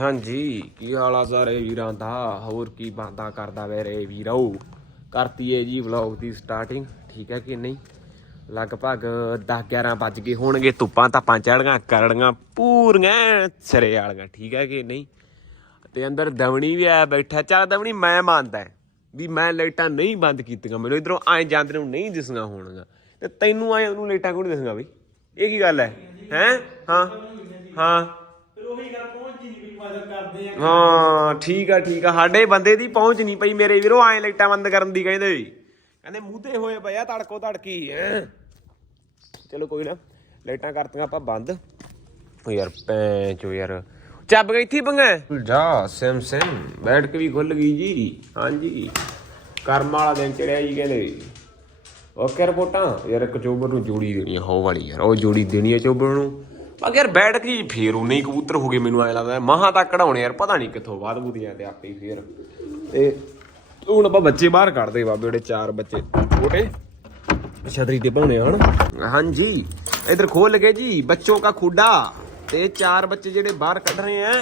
ਹਾਂਜੀ, ਕੀ ਹਾਲ ਆ ਸਾਰੇ ਵੀਰਾਂ ਦਾ? ਹੋਰ ਕੀ ਬਾਤਾਂ ਕਰਦਾ ਮੇਰੇ ਵੀਰੋ? ਕਰਤੀ ਏ ਜੀ ਵਲੌਗ ਦੀ ਸਟਾਰਟਿੰਗ ਠੀਕ ਹੈ ਕਿ ਨਹੀਂ? ਲਗਭਗ 10 11 ਵੱਜ ਗਏ ਹੋਣਗੇ, ਧੁੱਪਾਂ ਤਾਂ ਚੜੀਆਂ ਕਰੜੀਆਂ ਪੂਰੀਆਂ, ਸਿਰੇ ਵਾਲੀਆਂ, ਠੀਕ ਹੈ ਕਿ ਨਹੀਂ? ਤੇ ਅੰਦਰ ਦਵਣੀ ਵੀ ਆਇਆ ਬੈਠਾ, ਚੱਲ ਦਵਣੀ ਮੈਂ ਮੰਨਦਾ ਵੀ ਮੈਂ ਲਾਈਟਾਂ ਨਹੀਂ ਬੰਦ ਕੀਤੀਆਂ, ਮੈਨੂੰ ਇਧਰੋਂ ਆਏ ਜਾਂਦੇ ਨੂੰ ਨਹੀਂ ਦਿਸਣਾ ਹੋਣਗਾ ਤੇ ਤੈਨੂੰ ਆਏ ਉਹਨੂੰ ਲਾਈਟਾਂ ਕਿਉਂ ਨਹੀਂ ਦਿਸਣਾ ਬਈ? ਇਹ ਕੀ ਗੱਲ ਹੈ ਹੈ? ਹਾਂ ਹਾਂ। ਫਿਰ ਉਹੀ ਗੱਲ ਕਰਦੇ ਆ ਹਾਂ ਠੀਕ ਆ ਠੀਕ ਆ। ਸਾਡੇ ਬੰਦੇ ਦੀ ਪਹੁੰਚ ਨਹੀਂ ਪਈ ਮੇਰੇ ਵੀਰੋ ਐ ਲਾਈਟਾਂ ਬੰਦ ਕਰਨ ਦੀ ਕਹਿੰਦੇ ਕਹਿੰਦੇ ਤੇ ਹੋਏ ਪਏ ਆ ਤੜਕੋ ਤੜਕੀ ਹੈਂ। ਚਲੋ ਕੋਈ ਨਾ ਲਾਈਟਾਂ ਕਰਤੀਆਂ ਆਪਾਂ ਬੰਦ। ਓ ਯਾਰ ਪੈਂਚੋ ਯਾਰ। ਚੱਬ ਗਈ ਥੀ ਬੰਗਾ ਜਾ ਸੈਮ ਸੈਮ। ਬੈਠ ਕੇ ਵੀ ਖੁੱਲ ਗਈ ਜੀ। ਹਾਂਜੀ। ਕਰਮ ਵਾਲਾ ਦਿਨ ਚੜਿਆ ਜੀ ਕਹਿੰਦੇ। ਓਕੇ ਰਿਪੋਰਟਾਂ। ਯਾਰ ਇੱਕ ਚੋਬਰ ਨੂੰ ਜੋੜੀ ਦੇਣੀ ਹੋ ਵਾਲੀ ਯਾਰ। ਉਹ ਜੋੜੀ ਦੇਣੀ ਆ ਚੋਬਰ ਨੂੰ। ਬਾਕੀ ਯਾਰ ਬੈਠ ਕੇ ਜੀ ਫੇਰ ਉਨੇ ਹੀ ਕਬੂਤਰ ਹੋ ਗਏ ਮੈਨੂੰ ਐ ਲੱਗਦਾ ਮਹਾ ਤਾਂ ਕਢਾਉਣੇ ਯਾਰ ਪਤਾ ਨਹੀਂ ਕਿੱਥੋਂ ਬਾਦ ਬੁਦੀਆਂ ਤੇ ਆਪੇ ਹੀ ਫੇਰ ਤੇ ਹੁਣ ਆਪਾਂ ਬੱਚੇ ਬਾਹਰ ਕੱਢਦੇ ਬਾਬੇ ਜਿਹੜੇ ਚਾਰ ਬੱਚੇ ਛੋਟੇ ਛਤਰੀ ਤੇ ਪਾਉਣੇ ਹਨ ਹਾਂਜੀ ਇਧਰ ਖੋਲ ਗਏ ਜੀ ਬੱਚੋं का खुडा ਤੇ ਚਾਰ ਬੱਚੇ ਜਿਹੜੇ ਬਾਹਰ ਕੱਢ ਰਹੇ ਆ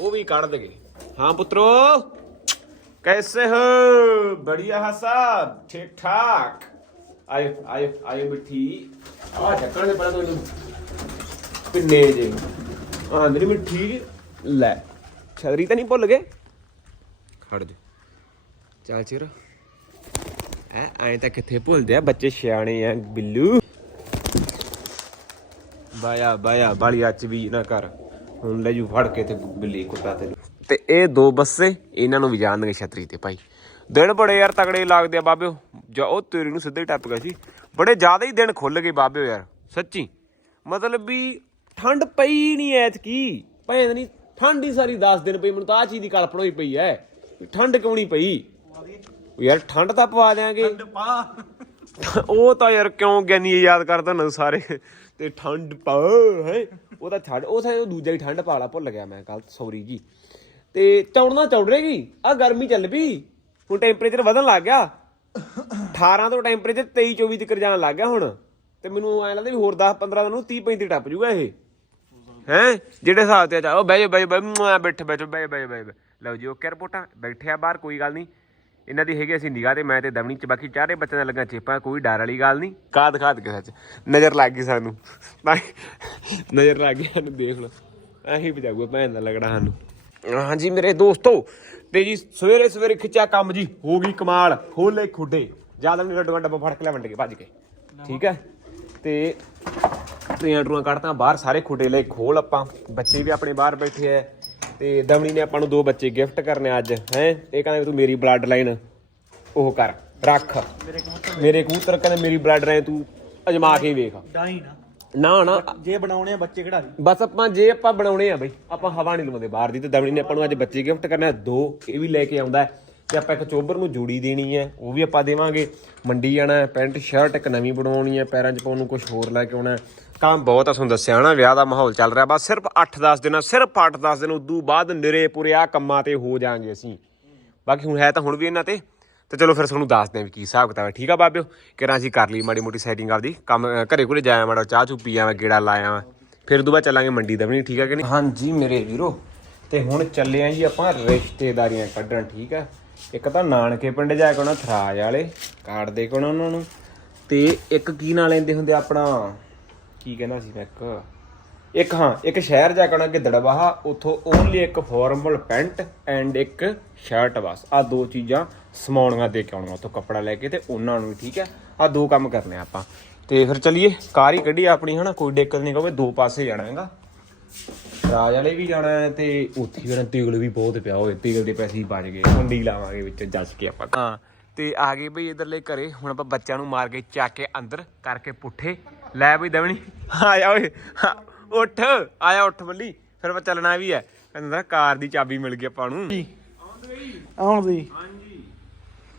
ਉਹ ਵੀ ਕੱਢ ਦਗੇ ਹਾਂ ਪੁੱਤਰੋ कैसे हो बढ़िया है साहब ठीक ठाक ਆਏ ਆਏ ਆਏ ਮਿੱਠੀ ਆ ਢੱਕਣ ਦੇ ਪਹਿਲਾਂ ਤੋਂ ਇਹਨੂੰ ਜੇ? ਆਂਦਰੀ ਮਿੱਠੀ ਲੈ ਛਤਰੀ ਤਾਂ ਨਹੀਂ ਭੁੱਲ ਗਏ? ਖੜ ਜਾ। ਚੱਲ ਚਿਰ। ਐ, ਐਂ ਤਾਂ ਕਿੱਥੇ ਭੁੱਲਦੇ ਆ? ਬੱਚੇ ਸਿਆਣੇ ਆ, ਬਿੱਲੂ। ਬਾਇਆ ਬਾਇਆ, ਬਾਲੀ ਅੱਜ ਵੀ ਨਾ ਕਰ। ਹੁਣ ਲੈ ਜੂ ਫੜ ਕੇ ਤੇ ਬਿੱਲੀ ਕੁੱਟਾ ਤੇ ਤੇ ਇਹ ਦੋ ਬੱਸੇ, ਇਹਨਾਂ ਨੂੰ ਵੀ ਜਾਣਗੇ ਛਤਰੀ ਤੇ ਭਾਈ। ਦਿਨ ਬੜੇ ਯਾਰ ਤਗੜੇ ਲੱਗਦੇ ਆ ਬਾਬਿਓ। ਜਾ, ਉਹ ਤੇਰੀ ਨੂੰ ਸਿੱਧੇ ਟੱਪ ਗਿਆ ਸੀ। ਬੜੇ ਜ਼ਿਆਦਾ ਹੀ ਦਿਨ ਖੁੱਲ ਗਏ ਬਾਬਿਓ ਯਾਰ, ਸੱਚੀ। ਮਤਲਬ ਵੀ ਠੰਡ ਪਈ ਨਹੀਂ ਐਤਕੀ। ਭੈਣ ਨਹੀਂ ਠੰਡ ਹੀ ਸਾਰੀ 10 ਦਿਨ ਪਈ ਮੈਨੂੰ ਤਾਂ ਆ ਚੀਜ਼ ਦੀ ਕਲਪਨਾ ਹੋਈ ਪਈ ਐ। ਠੰਡ ਕਿਉਂ ਨਹੀਂ ਪਈ? ਯਾਰ ਠੰਡ ਤਾਂ ਪਵਾ ਦਿਆਂਗੇ। ਪਾ। ਉਹ ਤਾਂ ਯਾਰ ਕਿਉਂ ਗਿਆਨੀ ਯਾਦ ਕਰਦਾ ਨਾ ਸਾਰੇ। ਤੇ ਠੰਡ ਪਾ ਹੈ। ਉਹ ਤਾਂ ਛੱਡ ਉਹ ਤਾਂ ਦੂਜਾ ਹੀ ਠੰਡ ਪਾਲਾ ਭੁੱਲ ਗਿਆ ਮੈਂ ਕੱਲ ਸੌਰੀ ਜੀ। ਤੇ ਚੌੜਨਾ ਚੌੜ ਰਹੇਗੀ ਆ ਗਰਮੀ ਚੱਲ ਪਈ। ਹੁਣ ਟੈਂਪਰੇਚਰ ਵਧਣ ਲੱਗ ਗਿਆ। 18 ਤੋਂ ਟੈਂਪਰੇਚਰ 23 24 ਤੱਕ ਜਾਣ ਲੱਗ ਗਿਆ ਹੁਣ। ਤੇ ਮੈਨੂੰ ਐਂ ਲੱਗਦਾ ਵੀ ਹੋਰ 10 15 ਦਿਨ ਨੂੰ 30 35 ਟੱਪ ਜੂਗਾ ਇਹ। ਹੈ? ਜਿਹੜੇ ਹਿਸਾਬ ਤੇ ਆ ਉਹ ਬਹਿ ਜਾ ਬਹਿ ਜਾ ਬੈਠੇ ਬੈਠੋ ਬਹਿ ਜਾ, ਬਹਿ ਜਾ। ਲਓ ਜੀ ਓਕੇ ਰਿਪੋਰਟਾਂ। ਬੈਠੇ ਆ ਬਾਹਰ ਕੋਈ ਗੱਲ ਨਹੀਂ। ਇਹਨਾਂ ਦੀ ਹੈਗੀ ਅਸੀਂ ਨਿਗਾਹ ਤੇ ਮੈਂ ਤੇ ਦਮਣੀ ਚ ਬਾਕੀ ਚਾਰੇ ਬੱਚਿਆਂ ਦਾ ਲੱਗਾ ਚੇਪਾ ਕੋਈ ਡਰ ਵਾਲੀ ਗੱਲ ਨਹੀਂ। ਕਾ ਦਿਖਾ ਦੇ ਸੱਚ ਨਜ਼ਰ ਲੱਗ ਗਈ ਸਾਨੂੰ। ਨਜ਼ਰ ਲੱਗ ਗਈ ਸਾਨੂੰ ਦੇਖ ਲਓ। ਐਹੀ ਬਜਾਊਗਾ ਭੈਣ ਦਾ ਲੱਗੜਾ ਸਾਨੂੰ। ਹਾਂਜੀ ਮੇਰੇ ਦੋਸਤੋ ਤੇ ਜੀ ਸਵੇਰੇ ਸਵੇਰੇ ਖਿੱਚਿਆ ਕੰਮ ਜੀ ਹੋ ਗਈ ਕਮਾਲ। ਖੋਲੇ ਖੁੱਡੇ। ਜ਼ਿਆਦਾ ਨਹੀਂ ਲੱਡੂਆਂ ਡੱਬਾ ਫੜ ਕੇ ਲੈ ਵੰਡ ਕੇ ਭੱਜ ਕੇ। ਠੀਕ ਹੈ? ਤੇ ਟਰੀਆਂ ਟਰੂਆਂ ਕੱਢਤਾਂ ਬਾਹਰ ਸਾਰੇ ਖੁੱਡੇ ਲੈ ਖੋਲ ਆਪਾਂ। ਬੱਚੇ ਵੀ ਆਪਣੇ ਬਾਹਰ ਬੈਠੇ ਐ। ਤੇ ਦਮਣੀ ਨੇ ਆਪਾਂ ਨੂੰ ਦੋ ਬੱਚੇ ਗਿਫਟ ਕਰਨੇ ਅੱਜ ਹੈ। ਇਹ ਕਹਿੰਦਾ ਤੂੰ ਮੇਰੀ ਬਲੱਡ ਲਾਈਨ ਉਹ ਕਰ ਰੱਖ। ਮੇਰੇ ਕਬੂਤਰ ਕਬੂਤਰ ਕਹਿੰਦੇ ਮੇਰੀ ਬਲੱਡ ਲਾਈਨ ਤੂੰ ਅਜਮਾ ਕੇ ਵੇਖ। ਡਾਈ ਨਾ। ਨਾ ਨਾ। ਜੇ ਬਣਾਉਣੇ ਆ ਬੱਚੇ ਲਈ ਬਸ ਆਪਾਂ ਜੇ ਆਪਾਂ ਬਣਾਉਣੇ ਆ ਬਈ ਆਪਾਂ ਹਵਾ ਨਹੀਂ ਲਵਾਉਂਦੇ ਬਾਹਰ ਦੀ। ਤੇ ਦਮਣੀ ਨੇ ਆਪਾਂ ਨੂੰ ਅੱਜ ਬੱਚੇ ਗਿਫਟ ਕਰਨੇ ਆ ਦੋ। ਇਹ ਵੀ ਲੈ ਕੇ ਆਉਂਦਾ ਹੈ ਤੇ ਆਪਾਂ ਇੱਕ ਚੋਬਰ ਨੂੰ ਜੋੜੀ ਦੇਣੀ ਹੈ ਉਹ ਵੀ ਆਪਾਂ ਦੇਵਾਂਗੇ। ਮੰਡੀ ਜਾਣਾ ਪੈਂਟ ਸ਼ਰਟ ਇੱਕ ਨਵੀਂ ਬਣਵਾਉਣੀ ਹੈ ਪੈਰਾਂ 'ਚ ਪਾਉਣ ਨੂੰ ਕੁਝ ਹੋਰ ਲੈ ਕੇ ਆਉਣਾ। ਕੰਮ ਬਹੁਤ ਆ ਤੁਹਾਨੂੰ ਦੱਸਿਆ ਨਾ ਵਿਆਹ ਦਾ ਮਾਹੌਲ ਚੱਲ ਰਿਹਾ। ਬਸ ਸਿਰਫ 8-10 ਦਿਨਾਂ ਸਿਰਫ 8-10 ਦਿਨ ਉਦੋਂ ਬਾਅਦ ਨਿਰੇ ਪੁਰੇ ਆ ਕੰਮਾਂ ਤੇ ਹੋ ਜਾਾਂਗੇ ਅਸੀਂ। ਬਾਕੀ ਹੁਣ ਹੈ ਤਾਂ ਹੁਣ ਵੀ ਇਹਨਾਂ ਤੇ। ਤੇ ਚਲੋ ਫਿਰ ਤੁਹਾਨੂੰ ਦੱਸਦੇ ਆਂ ਵੀ ਕੀ ਹਿਸਾਬ ਕਿਤਾਬ ਹੈ। ਠੀਕ ਆ ਬਾਬਿਓ? ਕਿਰਾਂ ਅਸੀਂ ਕਰ ਲਈ ਮਾੜੀ ਮੋਟੀ ਸੈਟਿੰਗ ਆਪਦੀ। ਕੰਮ ਅ, ਘਰੇ ਘੁਰੇ ਜਾਇਆ ਮਾੜਾ ਚਾਹ ਚੁ ਪੀਆ ਮੈਂ ਗੇੜਾ ਲਾਇਆ ਵਾ। ਫਿਰ ਉਦੋਂ ਬਾਅਦ ਚੱਲਾਂਗੇ ਮੰਡੀ ਦਾ ਵੀ ਨਹੀਂ ਠੀਕ ਆ ਕਿ ਨਹੀਂ? ਹਾਂਜੀ ਮੇਰੇ ਵੀਰੋ ਤੇ ਹੁਣ ਚੱਲੇ ਆਂ ਜੀ ਆਪਾਂ ਰਿਸ਼ਤੇਦਾਰੀਆਂ ਕੱਢਣ ਠੀਕ ਆ? ਇੱਕ ਤਾਂ ਨਾਨਕੇ ਪਿੰਡ ਜਾ ਕੇ ਉਹਨਾਂ ਥਰਾਜ ਵਾਲੇ ਕਾਰਡ ਦੇ ਕੇ ਉਹਨਾਂ ਨੂੰ। ਤੇ ਇੱਕ ਕੀ ਨਾਂ ਲੈਂਦੇ ਹੁੰਦੇ ਆਪਣਾ? ਕੀ ਕਹਿੰਦਾ ਸੀ ਮੈਂ ਇੱਕ? ਇੱਕ ਹਾਂ, ਇੱਕ ਸ਼ਹਿਰ ਜਾ ਕੇ ਆਉਣਾ ਗਿੱਦੜਬਾਹਾ ਉਥੋਂ ਓਨਲੀ ਇੱਕ ਫਾਰਮਲ ਪੈਂਟ ਐਂਡ ਇੱਕ ਸ਼ਰਟ ਬਸ। ਆ ਦੋ ਚੀਜ਼ਾਂ ਸਮਾਉਣੀਆਂ ਦੇ ਕੇ ਆਉਣੀਆਂ, ਉਥੋਂ ਕੱਪੜਾ ਲੈ ਕੇ ਤੇ ਉਹਨਾਂ ਨੂੰ ਠੀਕ ਹੈ? ਆ ਦੋ ਕੰਮ ਕਰਨੇ ਆਪਾਂ। ਤੇ ਫਿਰ ਚਲਿਏ, ਕਾਰ ਹੀ ਕੱਢੀ ਆਪਣੀ, ਹਨਾ? ਕੋਈ ਦਿੱਕਤ ਨਹੀਂ, ਕਹੋਗੇ ਦੋ ਪਾਸੇ ਜਾਣਾ ਹੈਗਾ। ਰਾਜ ਵਾਲੇ ਵੀ ਜਾਣਾ ਹੈ ਤੇ ਉੱਥੇ ਵੀ ਨਾ ਤੇਲ ਵੀ ਬਹੁਤ ਪਿਆ ਹੋਏ ਤੇਲ ਦੇ ਪੈਸੇ ਹੀ ਬਚ ਗਏ, ਹੁੰਡੀ ਲਾਵਾਂਗੇ ਵਿੱਚ, ਜੱਜ ਕੇ ਆਪਾਂ। ਹਾਂ, ਤੇ ਆ ਗਏ ਬਈ ਇਧਰਲੇ ਘਰੇ, ਹੁਣ ਆਪਾਂ ਬੱਚਿਆਂ ਨੂੰ ਮਾਰ ਕੇ ਚੱਕ ਕੇ ਅੰਦਰ ਕਰਕੇ ਪੁੱਠੇ। ਲੈ ਬਈ ਦਵਣੀ। ਆ ਜਾ ਓਏ। ਹਾਂ, ਉੱਠ। ਆਇਆ ਉੱਠ ਬੱਲੀ ਫਿਰ ਆਪਾਂ ਚੱਲਣਾ ਵੀ ਹੈ ਕਹਿੰਦਾ ਕਾਰ ਦੀ ਚਾਬੀ ਮਿਲ ਗਈ ਆਪਾਂ ਨੂੰ। ਆਉਣ ਦੀ। ਹਾਂਜੀ।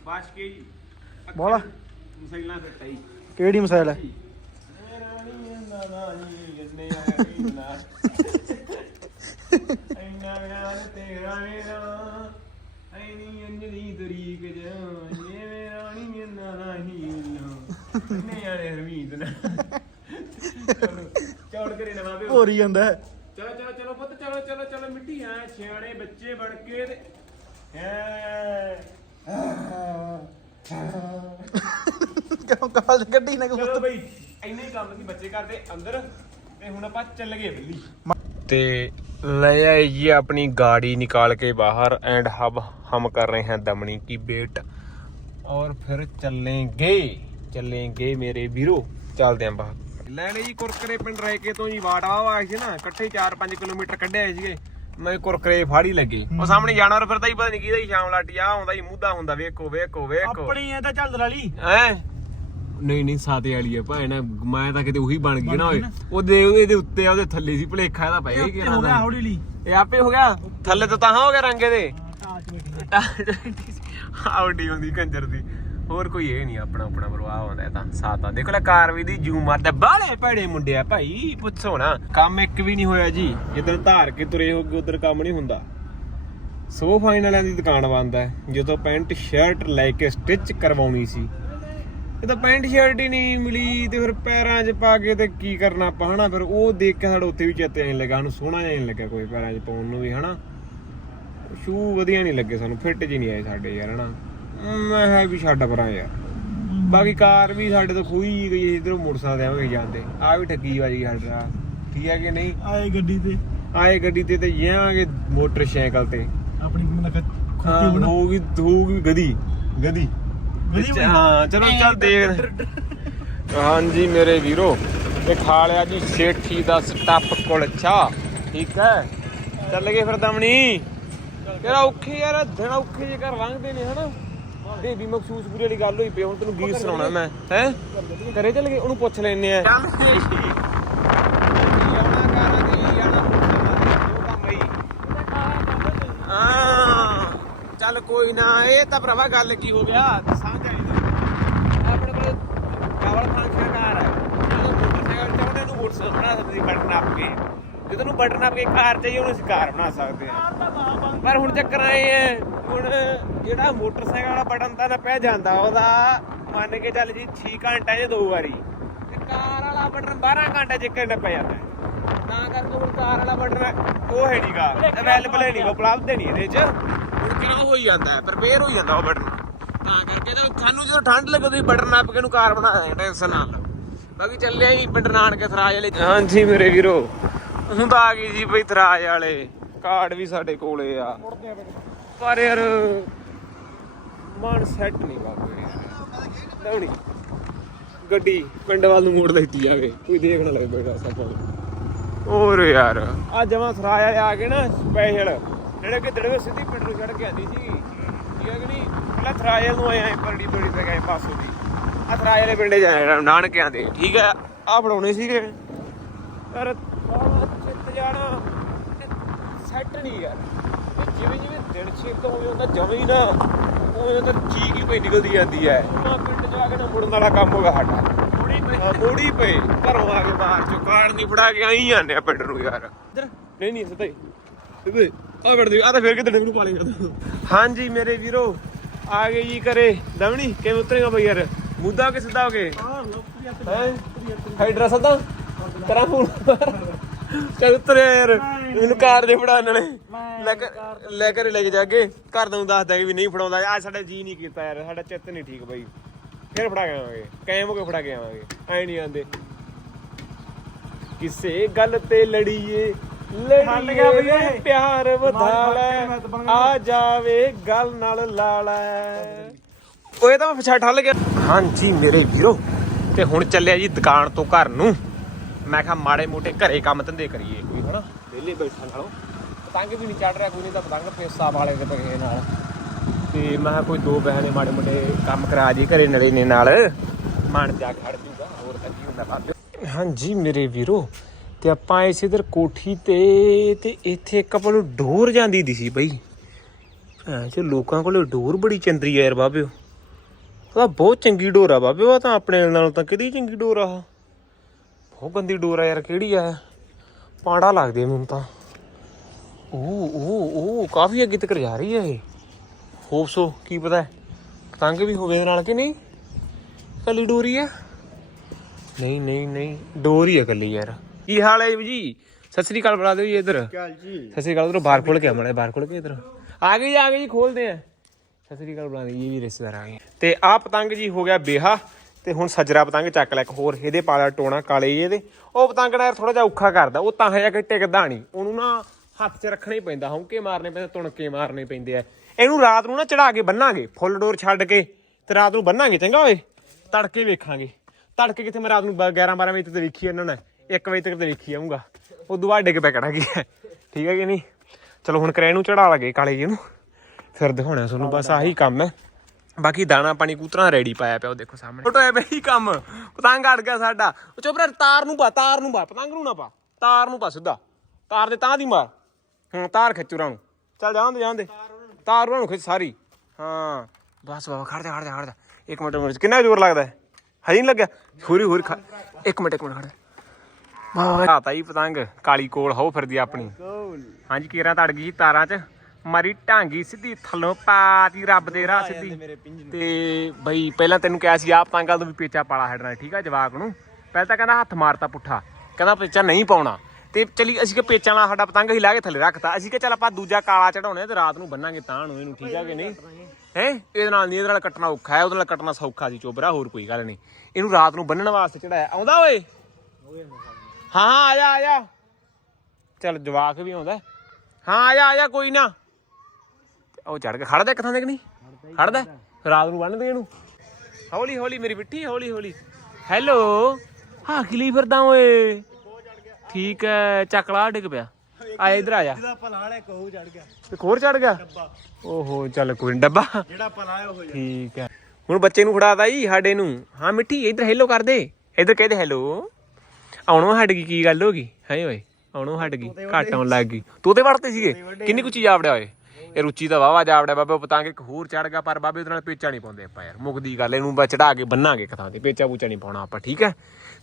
ਬਾਸ਼ ਕੇ ਜੀ। ਬੋਲਾ। ਮਸੈਲਾਂ ਫਿਰ ਤਈ ਕਿਹੜੀ ਮਸਾਇਲ ਹੈ ਚੌੜ ਕਰੇ ਨਾ ਬਾਬੇ ਹੋਰੀ ਜਾਂਦਾ ਹੈ ਚਲੋ ਚਲੋ ਚਲੋ ਪੁੱਤ ਚੱਲ ਚਲੋ ਚਲੋ ਚਲੋ ਮਿੱਟੀ ਆ ਸਿਆਣੇ ਬੱਚੇ ਬਣ ਕੇ ਤੇ ਹੈ ਕਿਉਂ ਕਾਲ ਗੱਡੀ ਨਾ ਚਲੋ ਬਈ ਇੰਨੇ ਹੀ ਕੰਮ ਸੀ ਬੱਚੇ ਕਰਦੇ ਅੰਦਰ ਤੇ ਹੁਣ ਆਪਾਂ ਚੱਲ ਗਏ ਬਿੱਲੀ ਤੇ ਲੈ ਆਏ ਜੀ ਆਪਣੀ गाड़ी निकाल के बाहर एंड अब हम कर रहे हैं दमनी की बेट और फिर चलेंगे चलेंगे मेरे ਵੀਰੋ ਚੱਲਦੇ ਆਂ ਬਾਹਰ ਲੈ ਲਈ ਜੀ ਕੁਰਕਰੇ ਪਿੰਡ ਰਹਿ ਕੇ ਤੋਂ ਜੀ ਵਾਟਾ ਆਇਆ ਸੀ ਨਾ ਇਕੱਠੇ 4-5 ਕਿਲੋਮੀਟਰ ਕੱਢਿਆ ਸੀਗੇ ਮੈਂ ਕੁਰਕਰੇ ਫਾੜੀ ਲੱਗੇ। ਉਹ ਸਾਹਮਣੇ ਜਾਨਵਰ ਫਿਰਦਾ ਹੀ ਪਤਾ ਨਹੀਂ ਕਿਹਦਾ ਹੀ ਸ਼ਾਮ ਲਾਟੀ ਆ ਆਉਂਦਾ ਹੀ ਮੁੱਦਾ ਹੁੰਦਾ ਵੇਖੋ ਵੇਖੋ ਵੇਖੋ। ਆਪਣੀ ਇਹ ਤਾਂ ਚੱਲ ਵਾਲੀ ਹੈ? ਨਹੀਂ ਨਹੀਂ ਸਾਤੇ ਵਾਲੀ ਹੈ ਭਾਏ ਨਾ ਮੈਂ ਤਾਂ ਕਿਤੇ ਉਹੀ ਬਣ ਗਈ ਨਾ ਓਏ। ਉਹਦੇ ਉਹਦੇ ਉੱਤੇ ਆ ਉਹਦੇ ਥੱਲੇ ਸੀ ਭਲੇਖਾ ਇਹਦਾ ਪੈ ਗਿਆ ਕਿ ਹੋ ਗਿਆ ਹੌਲੀ ਲਈ ਇਹ ਆਪੇ ਹੋ ਗਿਆ? ਥੱਲੇ ਤੋਂ ਤਾਂ ਹੋ ਗਿਆ ਰੰਗ ਇਹਦੇ ਵੇਖੀ ਆਉਡੀ ਹੁੰਦੀ ਕੰਜਰ ਦੀ। ਹੋਰ ਕੋਈ ਇਹ ਨਹੀਂ, ਆਪਣਾ ਆਪਣਾ ਪਰਵਾਹ ਹੁੰਦਾ ਇਹ ਤਾਂ ਸਾਤਾ ਦੇਖੋ ਲੈ, ਕਾਰ ਵੀ ਦੀ ਜੂ ਮਾਰਦਾ। ਬਾਲੇ ਭੜੇ ਮੁੰਡੇ ਆ ਭਾਈ, ਪੁੱਛੋ ਨਾ। ਕੰਮ ਇੱਕ ਵੀ ਨਹੀਂ ਹੋਇਆ ਜੀ। ਜਿੱਦਣ ਧਾਰ ਕੇ ਤੁਰੇ ਹੋਗੇ, ਉਧਰ ਕੰਮ ਨਹੀਂ ਹੁੰਦਾ। ਸੋ ਫਾਈਨ ਵਾਲਿਆਂ ਦੀ ਦੁਕਾਨ ਬੰਦ ਹੈ। ਜਦੋਂ ਪੈਂਟ ਸ਼ਰਟ ਲੈ ਕੇ ਸਟਿਚ ਕਰਵਾਉਣੀ ਸੀ। ਇਹ ਤਾਂ ਪੈਂਟ ਸ਼ਰਟ ਹੀ ਨਹੀਂ ਮਿਲੀ, ਤੇ ਫਿਰ ਪੈਰਾਂ 'ਚ ਪਾ ਕੇ ਤੇ ਕੀ ਕਰਨਾ ਆਪਾਂ, ਹਨਾ? ਫਿਰ ਉਹ ਦੇਖ ਕੇ ਸਾਡਾ ਉੱਥੇ ਵੀ ਚੇਤੇ ਆਣ ਲੱਗਾ। ਸਾਨੂੰ ਸੋਹਣਾ ਜਿਹਾ ਨਹੀਂ ਲੱਗਾ ਕੋਈ ਪੈਰਾਂ 'ਚ ਪਾਉਣ ਨੂੰ ਵੀ, ਹਨਾ? ਸ਼ੂ ਵਧੀਆ ਨਹੀਂ ਲੱਗੇ ਸਾਨੂੰ, ਫਿੱਟ ਜੀ ਨਹੀਂ ਆਏ ਸਾਡੇ ਯਾਰ, ਹਨਾ? ਮੈਂ ਹੈ ਵੀ ਛੱਡ ਪਰਾਂ ਯਾਰ। ਬਾਕੀ ਕਾਰ ਵੀ ਸਾਡੇ ਤੋਂ ਖੋਈ ਗਈ ਇਧਰੋਂ ਮੋਟਰਸਾਈਕਲ ਆਵਾਂਗੇ ਜਾਂਦੇ। ਆ ਵੀ ਠੱਗੀ ਵਾਜੀ ਸਾਡਾ ਠੀਕ ਹੈ ਕਿ ਨਹੀਂ? ਆਏ ਗੱਡੀ ਤੇ। ਆਏ ਗੱਡੀ ਤੇ ਤੇ ਜਾਵਾਂਗੇ ਮੋਟਰਸਾਈਕਲ ਤੇ। ਆਪਣੀ ਮਨ ਹਾਂ ਖੋਤੀ ਬਣਾ ਹੋਊਗੀ ਹੋਊਗੀ ਗਦੀ ਗਦੀ? ਹਾਂ ਚਲੋ ਚੱਲ ਦੇਖ ਹਾਂਜੀ ਮੇਰੇ ਵੀਰੋ ਤੇ ਖਾ ਲਿਆ ਜੀ ਸੇਠੀ ਦਾ ਸਟੱਪ ਕੁਲਚਾ ਠੀਕ ਹੈ। ਚੱਲ ਗਏ ਫਿਰ ਦਮਣੀ। ਤੇਰਾ ਔਖੇ ਯਾਰ ਦਿਨ ਔਖੇ ਜੇ ਘਰ ਲੰਘਦੇ ਨੇ ਹਨਾ? ਬੇਬੀ ਮਖਸੂਸ ਪੂਰੀ ਵਾਲੀ ਗੱਲ ਹੋਈ ਪਈ ਹੁਣ ਤੈਨੂੰ ਗੀਤ ਸੁਣਾਉਣਾ ਮੈਂ, ਹੈ? ਘਰੇ ਚੱਲ ਗਏ, ਉਹਨੂੰ ਪੁੱਛ ਲੈਨੇ ਆ। ਚੱਲ ਚੱਲ ਕੋਈ ਨਾ, ਇਹ ਤਾਂ ਭਰਾਵਾ ਗੱਲ ਕੀ ਹੋ ਗਿਆ ਸਮਝ ਆਈ ਆਪਣੇ ਕੋਲ ਕਾਵਲ ਫੰਕਸ਼ਨ ਕਾਰ ਹੈ ਜਦੋਂ ਮੋਟਰਸਾਈਕਲ ਚਾਹੁੰਦੇ ਨੂੰ ਮੋਟਰਸਾਈਕਲ ਬਣਾ ਸਕਦੇ ਬਟਨ ਨੱਪ ਕੇ। ਜਦੋਂ ਨੂੰ ਬਟਨ ਨੱਪ ਕੇ ਕਾਰ ਚਾਹੀਏ, ਉਹਨੂੰ ਅਸੀਂ ਬਣਾ ਸਕਦੇ ਹਾਂ ਪਰ ਹੁਣ ਚੱਕਰ ਆਏ ਹੈ ਹੁਣ ਜਿਹੜਾ ਮੋਟਰਸਾਈਕਲ ਵਾਲਾ ਬਟਨ ਤਾਂ ਨੱਪਿਆ ਜਾਂਦਾ ਉਹਦਾ ਮੰਨ ਕੇ ਚੱਲ ਜੀ 6 ਘੰਟਿਆਂ 'ਚ ਦੋ ਵਾਰੀ। ਤੇ ਕਾਰ ਵਾਲਾ ਬਟਨ 12 ਘੰਟੇ 'ਚ ਇੱਕ ਨੱਪਿਆ ਜਾਂਦਾ। ਤਾਂ ਕਰਕੇ ਹੁਣ ਕਾਰ ਵਾਲਾ ਬਟਨ ਉਹ ਹੈ ਨਹੀਂਗਾ ਅਵੇਲੇਬਲ ਹੈ ਨਹੀਂਗਾ ਉਪਲਬਧ ਨਹੀਂ ਇਹਦੇ 'ਚ। ਹੁਣ ਕਿਉਂ ਹੋਈ ਜਾਂਦਾ ਹੈ? ਪ੍ਰਪੇਅਰ ਹੋਈ ਜਾਂਦਾ ਉਹ ਬਟਨ। ਤਾਂ ਕਰਕੇ ਤਾਂ ਸਾਨੂੰ ਜਦੋਂ ਠੰਡ ਲੱਗੇ ਤੁਸੀਂ ਬਟਨ ਨੱਪ ਕੇ ਨੂੰ ਕਾਰ ਬਣਾ ਦੇ ਟੈਨਸ਼ਨ ਨਾਲ ਬਾਕੀ ਚੱਲਿਆ ਹੀ ਪਿੰਡ ਨਾਨਕੇ ਥਰਾਜ ਵਾਲੇ ਹਾਂਜੀ ਮੇਰੇ ਵੀਰੋ ਹੁਣ ਤਾਂ ਆ ਗਈ ਜੀ ਬਈ ਥਰਾਜ ਵਾਲੇ। ਕਾਰਡ ਵੀ ਸਾਡੇ ਕੋਲੇ ਆ। ਪਰ ਯਾਰ ਮਨ ਸੈੱਟ ਨਹੀਂ ਬਾਬੇ ਲਵਣੀ ਗੱਡੀ ਪਿੰਡ ਵੱਲ ਨੂੰ ਮੋੜ ਲੈਤੀ ਜਾਵੇ। ਕੋਈ ਦੇਖ ਨਾ ਲਵੇ ਬੈਠਾ ਸਭ ਹੋਰ ਯਾਰ। ਆ ਜਮਾ ਸਰਾਏ ਵਾਲੇ ਆ ਗਏ ਨਾ ਸਪੈਸ਼ਲ ਜਿਹੜੇ ਕਿ ਦੜਵੇ ਸਿੱਧੀ ਪਿੰਡ ਨੂੰ ਚੜ ਕੇ ਆਂਦੀ ਸੀ। ਠੀਕ ਹੈ ਕਿ ਨਹੀਂ? ਪਹਿਲਾਂ ਥਰਾਇਲ ਨੂੰ ਆਏ ਪਰੜੀ ਪਰੜੀ ਤੇ ਗਏ ਪਾਸੋਂ ਦੀ ਆ ਥਰਾਇਲ ਵਾਲੇ ਪਿੰਡੇ ਜਾਣਾ ਨਾਨਕਿਆਂ ਦੇ। ਠੀਕ ਹੈ? ਆ ਫੜਾਉਣੇ ਸੀਗੇ। ਪਰ ਚਿੱਤ ਜਾਣਾ। ਸੈੱਟ ਨਹੀਂ ਯਾਰ। ਜਿਵੇਂ ਜਿਵੇਂ ਦਿਨ ਛੇਕ ਹੋ ਜਾਂਦਾ ਜਵੇਂ ਹੀ ਨਾ। ਉਹ ਤਾਂ ਚੀਕ ਹੀ ਪਈ ਨਿਕਲਦੀ ਜਾਂਦੀ ਹੈ। ਨਾ ਪਿੰਡ ਆ ਕੇ ਨਾ ਮੁੜਨ ਵਾਲਾ ਕੰਮ ਹੋਗਾ ਸਾਡਾ। ਮੋੜੀ ਪਈ। ਮੋੜੀ ਪਈ। ਘਰੋਂ ਆ ਕੇ ਬਾਹਰ ਚੋਂ ਕਾਰ ਨਹੀਂ ਫੜਾ ਕੇ ਆਈ ਜਾਂਦੇ ਆ ਪਿੰਡ ਨੂੰ ਯਾਰ। ਨਹੀਂ ਨਹੀਂ ਸਤਾਈ ਬੇਬੇ ਆ ਬੜ ਦੇ ਆ ਤਾਂ ਫੇਰ ਕਿਤੇ ਡੰਗ ਨੂੰ ਪਾ ਲੇਗਾ ਹਾਂਜੀ ਮੇਰੇ ਵੀਰੋ ਆ ਗਏ ਜੀ ਘਰੇ। ਦਮਣੀ ਕਿਵੇਂ ਉਤਰੇਗਾ ਬਈ ਯਾਰ? ਮੁੱਦਾ ਕਿ ਸਿੱਧਾ ਹੋ ਕੇ? ਹਾਂ? ਆ ਹੈ ਹਾਈਡਰਾ ਸਦਾ ਕਰਾਂ ਫੋਨ ਚੱਲ ਉਤਰਿਆ ਯਾਰ। ਮੈਨੂੰ ਕਾਰ ਦੇ ਫੜਾ ਨਾਲੇ ਲੈ ਕੇ ਲੈ ਕੇ ਲੈ ਕੇ ਜਾਗੇ ਘਰ ਨੂੰ ਦੱਸਦਾ ਕਿ ਵੀ ਨਹੀਂ ਫੜਾਉਂਦਾ। ਆ ਸਾਡਾ ਜੀ ਨਹੀਂ ਕੀਤਾ ਯਾਰ ਸਾਡਾ ਚਿੱਤ ਨਹੀਂ ਠੀਕ ਬਾਈ। ਫਿਰ ਫੜਾ ਕੇ ਆਵਾਂਗੇ। ਕਾਇਮ ਹੋ ਕੇ ਫੜਾ ਕੇ ਆਵਾਂਗੇ। ਐ ਨਹੀਂ ਆਂਦੇ ਕਿਸੇ ਗੱਲ ਤੇ ਲੜੀਏ ਲੜੀਏ। ਪਿਆਰ ਵਧਾ ਲੈ। ਆ ਜਾਵੇ ਗੱਲ ਨਾਲ ਲਾ ਲੈ ਓਏ ਤਾਂ ਮੈਂ ਪਛਾਣ ਠੱਲ ਗਿਆ। ਹਾਂਜੀ ਮੇਰੇ ਵੀਰੋ ਤੇ ਹੁਣ ਚੱਲਿਆ ਜੀ ਦੁਕਾਨ ਤੋਂ ਘਰ ਨੂੰ। ਮੈਂ ਕਿਹਾ ਮਾੜੇ ਮੋਟੇ ਘਰੇ ਕੰਮ ਧੰਦੇ ਕਰੀਏ ਕੋਈ ਹਨਾ? ਵਿਹਲੇ ਬੈਠਾ ਨਾਲੋਂ। ਪਤੰਗ ਵੀ ਨਹੀਂ ਚੜ ਰਿਹਾ, ਕੋਈ ਨਹੀਂ ਤਾਂ ਪਤੰਗ ਪੇਸਾ ਵਾਲੇ ਦੇ ਪਏ ਨਾਲ। ਤੇ ਮੈਂ ਕਿਹਾ ਕੋਈ ਦੋ ਬਹਿਣੇ ਮਾੜੇ ਮੋਟੇ ਕੰਮ ਕਰਾ ਜੀ ਘਰੇ ਨਲੇ ਨੇ ਨਾਲ। ਮਨ ਜਾ ਖੜ ਜੂਗਾ, ਹੋਰ ਤਾਂ ਕੀ ਹੁੰਦਾ ਬਾਬੇ ਹਾਂਜੀ ਮੇਰੇ ਵੀਰੋ, ਤੇ ਆਪਾਂ ਇਸ ਇਧਰ ਕੋਠੀ ਤੇ ਤੇ ਇੱਥੇ ਇੱਕ ਆਪਾਂ ਨੂੰ ਡੋਰ ਜਾਂਦੀ ਦੀ ਸੀ ਬਈ। ਐ ਲੋਕਾਂ ਕੋਲੇ ਡੋਰ ਬੜੀ ਚੰਦਰੀ ਆ ਯਾਰ ਬਾਬਿਓ। ਉਹਦਾ ਬਹੁਤ ਚੰਗੀ ਡੋਰ ਆ ਬਾਬੇ ਉਹ ਤਾਂ ਆਪਣੇ ਨਾਲੋਂ ਤਾਂ ਕਿਹਦੀ ਚੰਗੀ ਡੋਰ ਆ ਬਹੁਤ ਗੰਦੀ ਡੋਰ ਆ ਯਾਰ, ਕਿਹੜੀ ਆ? ਪਾੜਾ ਲੱਗਦੀ ਮੈਨੂੰ ਤਾਂ। ਉਹ ਉਹ ਉਹ ਕਾਫੀ ਅੱਗੇ ਤੱਕ ਜਾ ਰਹੀ ਹੈ ਇਹ। ਹੋਪਸੋ ਕੀ ਪਤਾ ਪਤੰਗ ਵੀ ਹੋਵੇ ਇਹਦੇ ਨਾਲ ਕਿ ਨਹੀਂ? ਕੱਲੀ ਡੋਰੀ ਆ? ਨਹੀਂ ਨਹੀਂ ਨਹੀਂ ਡੋਰ ਹੀ ਆ ਕੱਲੀ ਯਾਰ। ਕੀ ਹਾਲ ਹੈ ਜੀ ਸਤਿ ਸ੍ਰੀ ਅਕਾਲ ਦਿਓ ਜੀ ਇੱਧਰ। ਜੀ? ਸਤਿ ਸ੍ਰੀ ਅਕਾਲ ਉਧਰੋਂ ਬਾਹਰ ਖੋਲ ਕੇ ਆਮਣਾ ਬਾਹਰ ਖੋਲ ਕੇ ਇੱਧਰ। ਆ ਗਏ ਜੀ ਆ ਗਏ ਜੀ ਖੋਲਦੇ ਆ। ਸਤਿ ਸ੍ਰੀ ਅਕਾਲ ਬੁਲਾ ਦਿਓ ਇਹ ਵੀ ਰਿਸ਼ਤੇਦਾਰ ਆ ਗਏ। ਤੇ ਆ ਪਤੰਗ ਜੀ ਹੋ ਗਿਆ ਬੇਹਾ ਤੇ ਹੁਣ ਸੱਜਰਾ ਪਤੰਗ ਚੱਕ ਲੈ ਇੱਕ ਹੋਰ ਇਹਦੇ ਪਾਲਾ ਟੋਣਾ ਕਾਲੇ ਜਿਹੇ ਦੇ। ਉਹ ਪਤੰਗ ਨਾਲ ਥੋੜਾ ਜਿਹਾ ਔਖਾ ਕਰਦਾ ਉਹ ਤਾਂ ਹੈ ਕਿ ਟਿਕਦਾ ਨਹੀਂ। ਉਹਨੂੰ ਨਾ ਹੱਥ 'ਚ ਰੱਖਣਾ ਹੀ ਪੈਂਦਾ ਹੌਂਕੇ ਮਾਰਨੇ ਪੈਂਦੇ, ਤੁਣਕੇ ਮਾਰਨੇ ਪੈਂਦੇ ਆ। ਇਹਨੂੰ ਰਾਤ ਨੂੰ ਨਾ ਚੜਾ ਕੇ ਬੰਨਾਂਗੇ, ਫੁੱਲ ਡੋਰ ਛੱਡ ਕੇ, ਤੇ ਰਾਤ ਨੂੰ ਬੰਨਾਂਗੇ, ਚੰਗਾ ਓਏ? ਤੜਕੇ ਵੇਖਾਂਗੇ। ਤੜਕੇ ਕਿਤੇ ਮੈਂ ਰਾਤ ਨੂੰ 11 12 ਵਜੇ ਤੱਕ ਵੇਖੀ ਇਹਨਾਂ ਨੇ 1 ਵਜੇ ਤੱਕ ਤੇ ਵੇਖੀ ਆਉਂਗਾ ਤੋਂ ਬਾਅਦ ਡਿੱਗ ਪੈ ਕੜਾਂਗੇ ਠੀਕ ਹੈ ਕਿ ਨਹੀਂ? ਚਲੋ ਹੁਣ ਕਰੇਨ ਨੂੰ ਚੜਾ ਲਗੇ, ਕਾਲੇ ਜੀ ਨੂੰ। ਫਿਰ ਦਿਖਾਉਣਾ ਤੁਹਾਨੂੰ, ਬਸ ਆਹੀ ਕੰਮ ਹੈ। ਬਾਕੀ ਦਾਣਾ ਪਾਣੀ ਕੂਤਰਾ ਰੈਡੀ ਪਾਇਆ ਪਿਆ, ਉਹ ਦੇਖੋ ਸਾਹਮਣੇ। ਫੋਟੋ ਹੈ ਬਈ ਕੰਮ, ਪਤੰਗ ਅੜ ਗਿਆ ਸਾਡਾ। ਉਹ ਚੁੱਪ ਤਾਰ ਨੂੰ ਪਾ, ਤਾਰ ਨੂੰ ਪਾ, ਪਤੰਗ ਨੂੰ ਨਾ ਪਾ, ਤਾਰ ਨੂੰ ਪਾ ਸਿੱਧਾ। ਤਾਰ ਦੇ ਤਾਂ ਦੀ ਮਾਰ। ਹਾਂ ਤਾਰ ਖਿੱਚ ਉਰਾਂ ਨੂੰ। ਚੱਲ ਜਾਂਦੇ ਜਾਂਦੇ ਤਾਰ ਉਰਾਂ ਨੂੰ ਖਿੱਚ ਸਾਰੀ। ਹਾਂ। ਬਸ ਬਾਬਾ ਖੜ ਜਾ ਖੜ ਜਾ ਖੜ ਜਾ। ਇੱਕ ਮਿੰਟ ਮਿੰਟ। ਕਿੰਨਾ ਜ਼ੋਰ ਲੱਗਦਾ ਹੈ? ਹਜੇ ਨਹੀਂ ਲੱਗਿਆ? ਹੋਰੀ ਹੋਰੀ ਇੱਕ ਮਿੰਟ ਇੱਕ ਮਿੰਟ ਖੜ ਜਾ। ਆਤਾ ਹੀ ਪਤੰਗ ਕਾਲੀ ਕੋਲ ਹੋ ਫਿਰਦੀ ਆਪਣੀ। ਹਾਂਜੀ ਕੀਰਾਂ ਤੜ ਗਈ ਤਾਰਾਂ 'ਚ। ਮਾਰੀ ਢਾਂਗੀ ਸਿੱਧੀ ਥੱਲੋਂ ਪਾਤੀ ਰੱਬ ਦੇ ਰਾਹ ਸਿੱਧੀ। ਤੇ ਬਈ ਪਹਿਲਾਂ ਤੈਨੂੰ ਕਿਹਾ ਸੀ ਆ ਪਤੰਗਾਂ ਤੋਂ ਵੀ ਪੇਚਾ ਪਾਲਾ ਹਟਣਾ ਠੀਕ ਆ ਜਵਾਕ ਨੂੰ। ਪਹਿਲਾਂ ਤਾਂ ਕਹਿੰਦਾ ਹੱਥ ਮਾਰਤਾ ਪੁੱਠਾ। ਕਹਿੰਦਾ ਪੇਚਾ ਨਹੀਂ ਪਾਉਣਾ। ਤੇ ਚਲੀ ਅਸੀਂ ਕਿ ਪੇਚਾਂ ਵਾਲਾ ਸਾਡਾ ਪਤੰਗ ਹੀ ਲਾ ਕੇ ਥੱਲੇ ਰੱਖਤਾ। ਅਸੀਂ ਕਿ ਚੱਲ ਆਪਾਂ ਦੂਜਾ ਕਾਲਾ ਚੜਾਉਣੇ ਤੇ ਰਾਤ ਨੂੰ ਬੰਨਾਂਗੇ ਤਾਂ ਨੂੰ, ਇਹਨੂੰ ਠੀਕ ਆ ਕਿ ਨਹੀਂ? ਹੈ? ਇਹਦੇ ਨਾਲ ਨਹੀਂ, ਇਹਦੇ ਨਾਲ ਕੱਟਣਾ ਔਖਾ ਹੈ, ਉਹਦੇ ਨਾਲ ਕੱਟਣਾ ਸੌਖਾ ਸੀ ਚੋਬਰਾ, ਹੋਰ ਕੋਈ ਗੱਲ ਨਹੀਂ। ਇਹਨੂੰ ਰਾਤ ਨੂੰ ਬੰਨਣ ਵਾਸਤੇ ਚੜਾਇਆ। ਆਉਂਦਾ ਓਏ? ਹਾਂ ਹਾਂ, ਆ ਜਾ ਚੱਲ ਜਵਾਕ ਵੀ ਆਉਂਦਾ ਹਾਂ। ਆ ਜਾ ਕੋਈ ਨਾ। ਉਹ ਚੜ ਕੇ ਖੜਦਾ ਇੱਕ ਥਾਂ ਤੇ ਕਿ ਨਹੀਂ? ਖੜਦਾ ਰਾਤ ਨੂੰ ਬੰਨਦੇ ਇਹਨੂੰ। ਹੌਲੀ ਹੌਲੀ ਮੇਰੀ ਬਿੱਟੀ, ਹੌਲੀ ਹੌਲੀ। ਹੈਲੋ? ਹਾਂ ਕਿਲੀ ਫਿਰਦਾ ਓਏ? ਠੀਕ ਹੈ ਚੱਕਲਾ ਡਿੱਗ ਪਿਆ। ਆ ਇਧਰ ਆ ਜਾ। ਜਿਹਦਾ ਆਪਾਂ ਲਾ ਲਿਆ ਕੋਹ ਚੜ ਗਿਆ। ਤੇ ਹੋਰ ਚੜ ਗਿਆ? ਡੱਬਾ। ਓਹੋ ਚੱਲ ਕੋਈ ਨੀ, ਡੱਬਾ। ਜਿਹੜਾ ਲਾਇਆ ਉਹ ਠੀਕ ਹੈ। ਹੁਣ ਬੱਚੇ ਨੂੰ ਫੜਾਦਾ ਜੀ ਸਾਡੇ ਨੂੰ। ਹਾਂ ਮਿੱਠੀ ਇਧਰ ਹੈਲੋ ਕਰ ਦੇ। ਇਧਰ ਕਹਦੇ ਹੈਲੋ ਆਉਣੋਂ ਹਟ ਗਈ ਕੀ ਗੱਲ ਹੋ ਗਈ? ਹੈ ਓਏ ਆਉਣੋਂ ਹਟ ਗਈ ਘੱਟ ਆਉਣ ਲੱਗ ਗਈ। ਤੂੰ ਤੇ ਵੜਤੇ ਸੀਗੇ? ਕਿੰਨੀ ਕੁ ਚੀਜ਼ ਆਵੜਿਆ ਓਏ? ਇਹ ਰੁਚੀ ਦਾ ਵਾਵਾ ਜਾਵੜਿਆ ਬਾਬੇ ਉਹ ਪਤੰਗ ਇੱਕ ਹੋਰ ਚੜ ਗਿਆ ਪਰ ਬਾਬੇ ਉਹਦੇ ਨਾਲ ਪੇਚਾ ਨਹੀਂ ਪਾਉਂਦੇ ਆਪਾਂ ਯਾਰ। ਮੁਕਦੀ ਗੱਲ ਇਹਨੂੰ ਬਸ ਚੜਾ ਕੇ ਬੰਨਾਂਗੇ ਇੱਕ ਥਾਂ ਤੇ ਪੇਚਾ ਪੂਚਾ ਨਹੀਂ ਪਾਉਣਾ ਆਪਾਂ ਠੀਕ ਹੈ?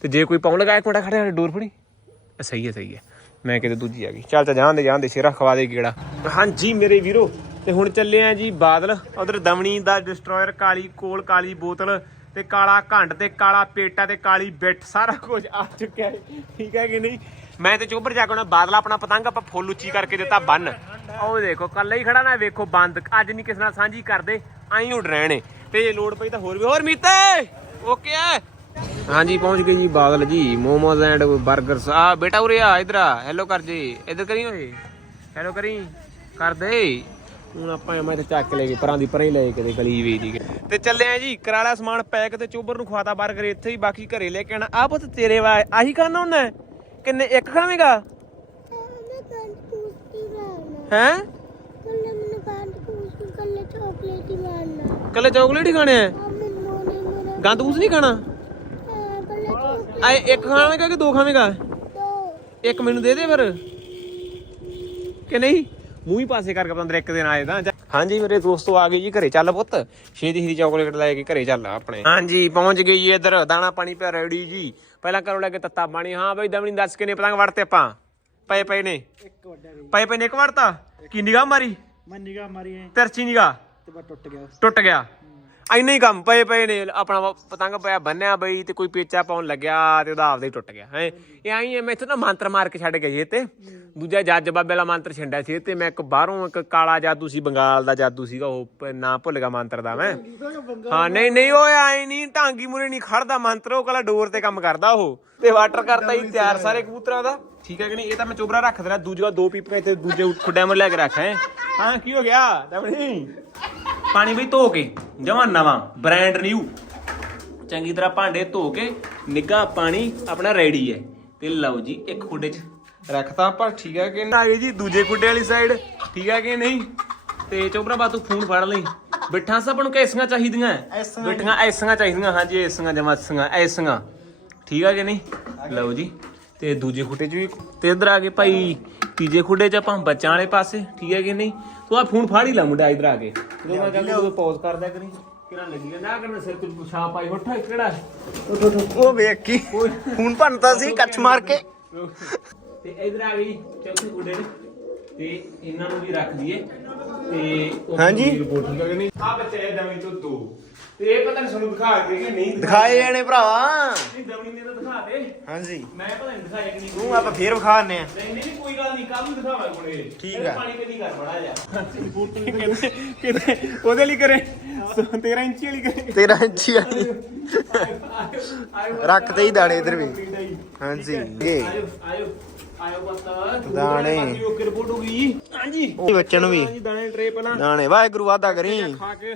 ਤੇ ਜੇ ਕੋਈ ਪਾਉਣ ਲਗਾ ਇੱਕ ਮਿੰਟ ਖੜਿਆ ਡੋਰ ਫੜੀ। ਸਹੀ ਹੈ ਸਹੀ ਹੈ। ਮੈਂ ਕਿਤੇ ਦੂਜੀ ਆ ਗਈ। ਚੱਲ ਤਾਂ ਜਾਂਦੇ ਜਾਂਦੇ ਸ਼ੇਰਾ ਖਵਾ ਦੇ ਕੀੜਾ ਹਾਂਜੀ ਮੇਰੇ ਵੀਰੋ ਤੇ ਹੁਣ ਚੱਲੇ ਆ ਜੀ ਬਾਦਲ। ਉਧਰ ਦਮਣੀ ਦਾ ਡਿਸਟਰੋਇਰ ਕਾਲੀ ਕੋਲ ਕਾਲੀ ਬੋਤਲ ਤੇ ਕਾਲਾ ਘੰਡ ਤੇ ਕਾਲਾ ਪੇਟਾ ਤੇ ਕਾਲੀ ਬਿੱਟ ਸਾਰਾ ਕੁਝ ਆ ਚੁੱਕਿਆ ਹੈ। ਠੀਕ ਹੈ ਕਿ ਨਹੀਂ? ਮੈਂ ਤੇ ਚੋਬਰ ਜਾ ਕੇ ਉਹਨਾਂ ਬਾਦਲ ਆਪਣਾ ਪਤੰਗ ਆਪਾਂ ਫੁੱਲ ਉੱਚੀ ਕਰਕੇ ਦਿੱਤਾ ਬੰਨ। ਉਹ ਦੇਖੋ ਕੱਲਾ ਹੀ ਖੜਾ ਨਾ ਵੇਖੋ ਬੰਦ। ਅੱਜ ਨਹੀਂ ਕਿਸੇ ਨਾਲ ਸਾਂਝੀ ਕਰਦੇ ਆਈ ਉੱਡ ਰਹੇ ਨੇ। ਤੇ ਜੇ ਲੋੜ ਪਈ ਤਾਂ ਹੋਰ ਵੀ ਹੋਰ ਮੀਤੇ! ਓਕੇ ਹੈ ਹਾਂਜੀ ਪਹੁੰਚ ਗਏ ਜੀ ਬਾਦਲ ਜੀ ਮੋਮੋਜ਼ ਐਂਡ 버ਗਰਸ ਆ ਬੇਟਾ ਉਰੇ ਆ ਇਧਰ ਆ। ਹੈਲੋ ਕਰ ਜੀ। ਇਧਰ ਕਰੀ ਓਏ। ਹੈਲੋ ਕਰੀ। ਕਰ ਦੇ। ਹੁਣ ਆਪਾਂ ਮੈਂ ਤੇ ਚੱਕ ਲੈ ਗਏ ਪਰਾਂ ਦੀ ਪਰਾਂ ਹੀ ਲੈ ਕੇ ਗਲੀ ਵੇਚ ਦੀ ਤੇ ਚੱਲੇ ਆ ਜੀ ਕਰਾ ਲਿਆ ਸਮਾਨ ਪੈਕ ਤੇ ਚੋਬਰ ਨੂੰ ਖਵਾਤਾ 버ਗਰ ਇੱਥੇ ਹੀ ਬਾਕੀ ਘਰੇ ਲੈ ਕੇ ਆਣਾ ਆ ਪੁੱਤ ਤੇਰੇ ਵਾ ਆਹੀ ਖਾਣਾ ਹੁੰਦਾ ਹੈ? ਕਿੰਨੇ ਇੱਕ ਖਾਵੇਂਗਾ? ਹੈ? ਕੱਲੇ ਮੈਨੂੰ ਕੱਲੇ ਚਾਕਲੇਟ ਹੀ ਮਾਰਨਾ ਕੱਲੇ ਚਾਕਲੇਟ ਹੀ ਖਾਣੇ ਗੰਦ ਉਸ ਨਹੀਂ ਖਾਣਾ? ਚਾਕਲੇਟ ਆ ਇੱਕ ਖਾਵੇਂਗਾ ਕਿ ਦੋ ਖਾਵੇਂਗਾ ਦੋ। ਇੱਕ ਮੈਨੂੰ ਦੇ ਦੇ ਫਿਰ। ਕਿ ਨਹੀਂ? ਮੂੰਹ ਹੀ ਪਾਸੇ ਕਰਕੇ ਪਤੰਦਰ ਇੱਕ ਦਿਨ ਆਏ ਤਾਂ। ਹਾਂਜੀ ਮੇਰੇ ਦੋਸਤੋ ਆ ਗਏ ਜੀ ਘਰੇ ਚੱਲ ਪੁੱਤ। ਛੇਤੀ ਛੇਤੀ ਚਾਕਲੇਟ ਲੈ ਕੇ ਘਰੇ ਚੱਲ ਆਪਣੇ। ਹਾਂਜੀ ਪਹੁੰਚ ਗਏ ਜੀ ਇੱਧਰ ਦਾਣਾ ਪਾਣੀ ਪਿਆ ਰੈਡੀ ਜੀ। ਪਹਿਲਾਂ ਕਰੋ ਲੈ ਕੇ ਤੱਤਾ ਪਾਣੀ। ਹਾਂ ਬਈ ਦਮਣੀ ਦੱਸ ਕਿੰਨੇ ਪਤੰਗ ਵੜਤੇ ਆਪਾਂ। ਪਏ ਪਏ ਨੇ। ਇੱਕ ਵੱਡਾ ਗਈ ਪਏ ਪਏ ਨੇ ਇੱਕ ਵੜਤਾ। ਕੀ ਨਿਗਾਹ ਮਾਰੀ? ਮੈਂ ਨਿਗਾਹ ਮਾਰੀ ਐ। ਤਿਰਛੀ ਨਿਗਾਹ? ਤੇ ਬਾ ਟੁੱਟ ਗਿਆ। ਟੁੱਟ ਗਿਆ। ਇੰਨੇ ਹੀ ਕੰਮ ਪਏ ਪਏ ਨੇ, ਆਪਣਾ ਪਤੰਗ ਪਿਆ ਬੰਨਿਆ ਬਈ ਤੇ ਕੋਈ ਪੇਚਾ ਪਾਉਣ ਲੱਗਿਆ ਤੇ ਉਹਦਾ ਆਪਦਾ ਹੀ ਟੁੱਟ ਗਿਆ, ਹੈ। ਇਹ ਆਈ ਐ, ਮੈਂ ਇੱਥੇ ਨਾ ਮੰਤਰ ਮਾਰ ਕੇ ਛੱਡ ਗਏ ਤੇ ਦੂਜਾ ਜੱਜ ਬਾਬੇ ਵਾਲਾ ਮੰਤਰ ਛੰਡਿਆ ਸੀ ਤੇ ਮੈਂ ਇੱਕ ਬਾਹਰੋਂ ਇੱਕ ਕਾਲਾ ਜਾਦੂ ਸੀ, ਬੰਗਾਲ ਦਾ ਜਾਦੂ ਸੀਗਾ, ਉਹ ਪ- ਭੁੱਲ ਗਿਆ ਮੰਤਰ ਦਾ ਮੈਂ। ਹਾਂ, ਨਹੀਂ ਨਹੀਂ ਉਹ ਆਏ ਨਹੀਂ ਢਾਂਗੀ ਮੂਰੇ ਨਹੀਂ ਖੜਦਾ ਮੰਤਰ, ਉਹ ਕਲਾ ਡੋਰ ਤੇ ਕੰਮ ਕਰਦਾ ਉਹ, ਤੇ ਵਾਟਰ ਕਰਤਾ ਹੀ ਤਿਆਰ ਸਾਰੇ ਕਬੂਤਰਾਂ ਦਾ। ਠੀਕ ਹੈ ਕਿ ਨਹੀਂ? ਇਹ ਤਾਂ ਮੈਂ ਚੋਬਰਾ ਰੱਖ ਦੇਣਾ, ਦੂਜਾ ਦੋ ਪੀਪੇ ਤੇ ਦੂਜੇ ਖੁੱਡਿਆਂ ਮੇ ਲੈ ਕੇ ਰੱਖ ਹਾਂ, ਕੀ ਹੋ ਗਿਆ, ਦਮਣੀ? ਪਾਣੀ ਵੀ ਧੋ ਕੇ ਜਮਾ ਨਵਾਂ ਬ੍ਰਾਂਡ ਨਿਊ ਚੰਗੀ ਤਰ੍ਹਾਂ ਭਾਂਡੇ ਧੋ ਕੇ ਨਿੱਘਾ ਪਾਣੀ ਆਪਣਾ ਰੈਡੀ ਹੈ। ਤੇ ਲਓ ਜੀ ਇੱਕ ਖੁੱਡੇ 'ਚ ਰੱਖਤਾ ਆਪਾਂ ਠੀਕ ਹੈ ਕਿ ਨਹੀਂ? ਆ ਗਏ ਜੀ ਦੂਜੇ ਖੁੱਡੇ ਵਾਲੀ ਸਾਈਡ ਠੀਕ ਹੈ ਕਿ ਨਹੀਂ? ਤੇ ਚੋਬਰਾ ਬਾ ਤੂੰ ਫੋਨ ਫੜ ਲਈ। ਬਿੱਠਾਂ ਸਭ ਨੂੰ ਕੈਸੀਆਂ ਚਾਹੀਦੀਆਂ ਬਿੱਠੀਆਂ ਐਸੀਆਂ ਚਾਹੀਦੀਆਂ ਹਾਂਜੀ ਐਸੀਆਂ ਜਮਾਸੀਆਂ ਐਸੀਆਂ ਠੀਕ ਹੈ ਕਿ ਨਹੀਂ? ਲਓ ਜੀ। ਤੇ ਦੂਜੇ ਖੁੱਡੇ 'ਚ ਵੀ ਤੇ ਇਧਰ ਆ ਗਏ ਭਾਈ ਤੀਜੇ ਖੁੱਡੇ 'ਚ ਆਪਾਂ ਬੱਚਾਂ ਵਾਲੇ ਪਾਸੇ ਠੀਕ ਹੈ ਕਿ ਨਹੀਂ? ਤੂੰ ਆ ਫੋਨ ਫੜ ਹੀ ਲਾ ਮੁੰਡਾ ਇਧਰ ਆ ਕੇ। ਜਦੋਂ ਮੈਂ ਕਹਿੰਦਾ ਤੂੰ ਪੌਜ਼ ਕਰਦਾ ਕਰੀ ਕਿਹੜਾ ਲੱਗੀ ਜਾਂਦਾ ਕਰਨਾ ਸਿਰ ਤੇ ਪਿਸ਼ਾਬ ਪਾਈ ਉੱਠਾ ਕਿਹੜਾ? ਉਹ ਵੇਖ ਕੀ ਖੂਨ ਭੰਨਤਾ ਸੀ ਕੱਚ ਮਾਰ ਕੇ। ਤੇ ਇਧਰ ਆ ਗਈ ਚੌਥੀ ਖੁੱਡੇ 'ਚ ਤੇ ਇਹਨਾਂ ਨੂੰ ਵੀ ਰੱਖ ਦਈਏ। ਤੇ ਉਹ ਹਾਂਜੀ। ਰਿਪੋਰਟ ਠੀਕ ਹੈ ਕਿ ਨਹੀਂ? ਆ ਬੱਚੇ ਇਹ ਦਵਣੀ ਤੋਂ ਦੋ। ਤੇ ਇਹ ਪਤਾ ਨਹੀਂ ਸਾਨੂੰ ਦਿਖਾ ਕੇ ਕਿ ਨਹੀਂ ਦਿਖਾਏ। ਜਾਣੇ ਭਰਾਵਾ। ਨਹੀਂ ਦਵਣੀ ਨੇ ਤਾਂ ਦਿਖਾ ਦੇ। ਹਾਂਜੀ। ਮੈਂ ਪਤਾ ਨਹੀਂ ਦਿਖਾਇਆ ਕਿ ਨਹੀਂ ਤੂੰ ਆਪਾਂ ਫੇਰ ਵਿਖਾਣੇ ਆ ਨਹੀਂ ਨਹੀਂ ਕੋਈ ਗੱਲ ਨਹੀਂ ਕੱਲ ਨੂੰ ਦਿਖਾਵਾਂ ਕੋਲੇ ਠੀਕ ਆ। ਪਾਣੀ ਨਹੀਂ ਕਰ ਬੜਾ ਜਾ ਕਿਤੇ ਉਹਦੇ ਲਈ ਕਰੇ। 13 ਇੰਚੀ ਵਾਲੀ ਕਰੇ। 13 ਇੰਚੀ ਵਾਲੀ। ਰੱਖ ਤੇ ਹੀ ਦਾਣੇ ਇੱਧਰ ਵੀ। ਹਾਂਜੀ ਇਹ ਆਇਓ ਆਇਓ ਆਇਓ ਪੁੱਤ। ਦਾਣੇ। ਬੱਚਿਆਂ ਨੂੰ ਵੀ। ਹਾਂਜੀ ਦਾਣੇ ਟਰੇ ਪਹਿਲਾਂ। ਦਾਣੇ। ਵਾਹਿਗੁਰੂ ਵਾਦਾ ਕਰੀ। ਖਾ ਕੇ।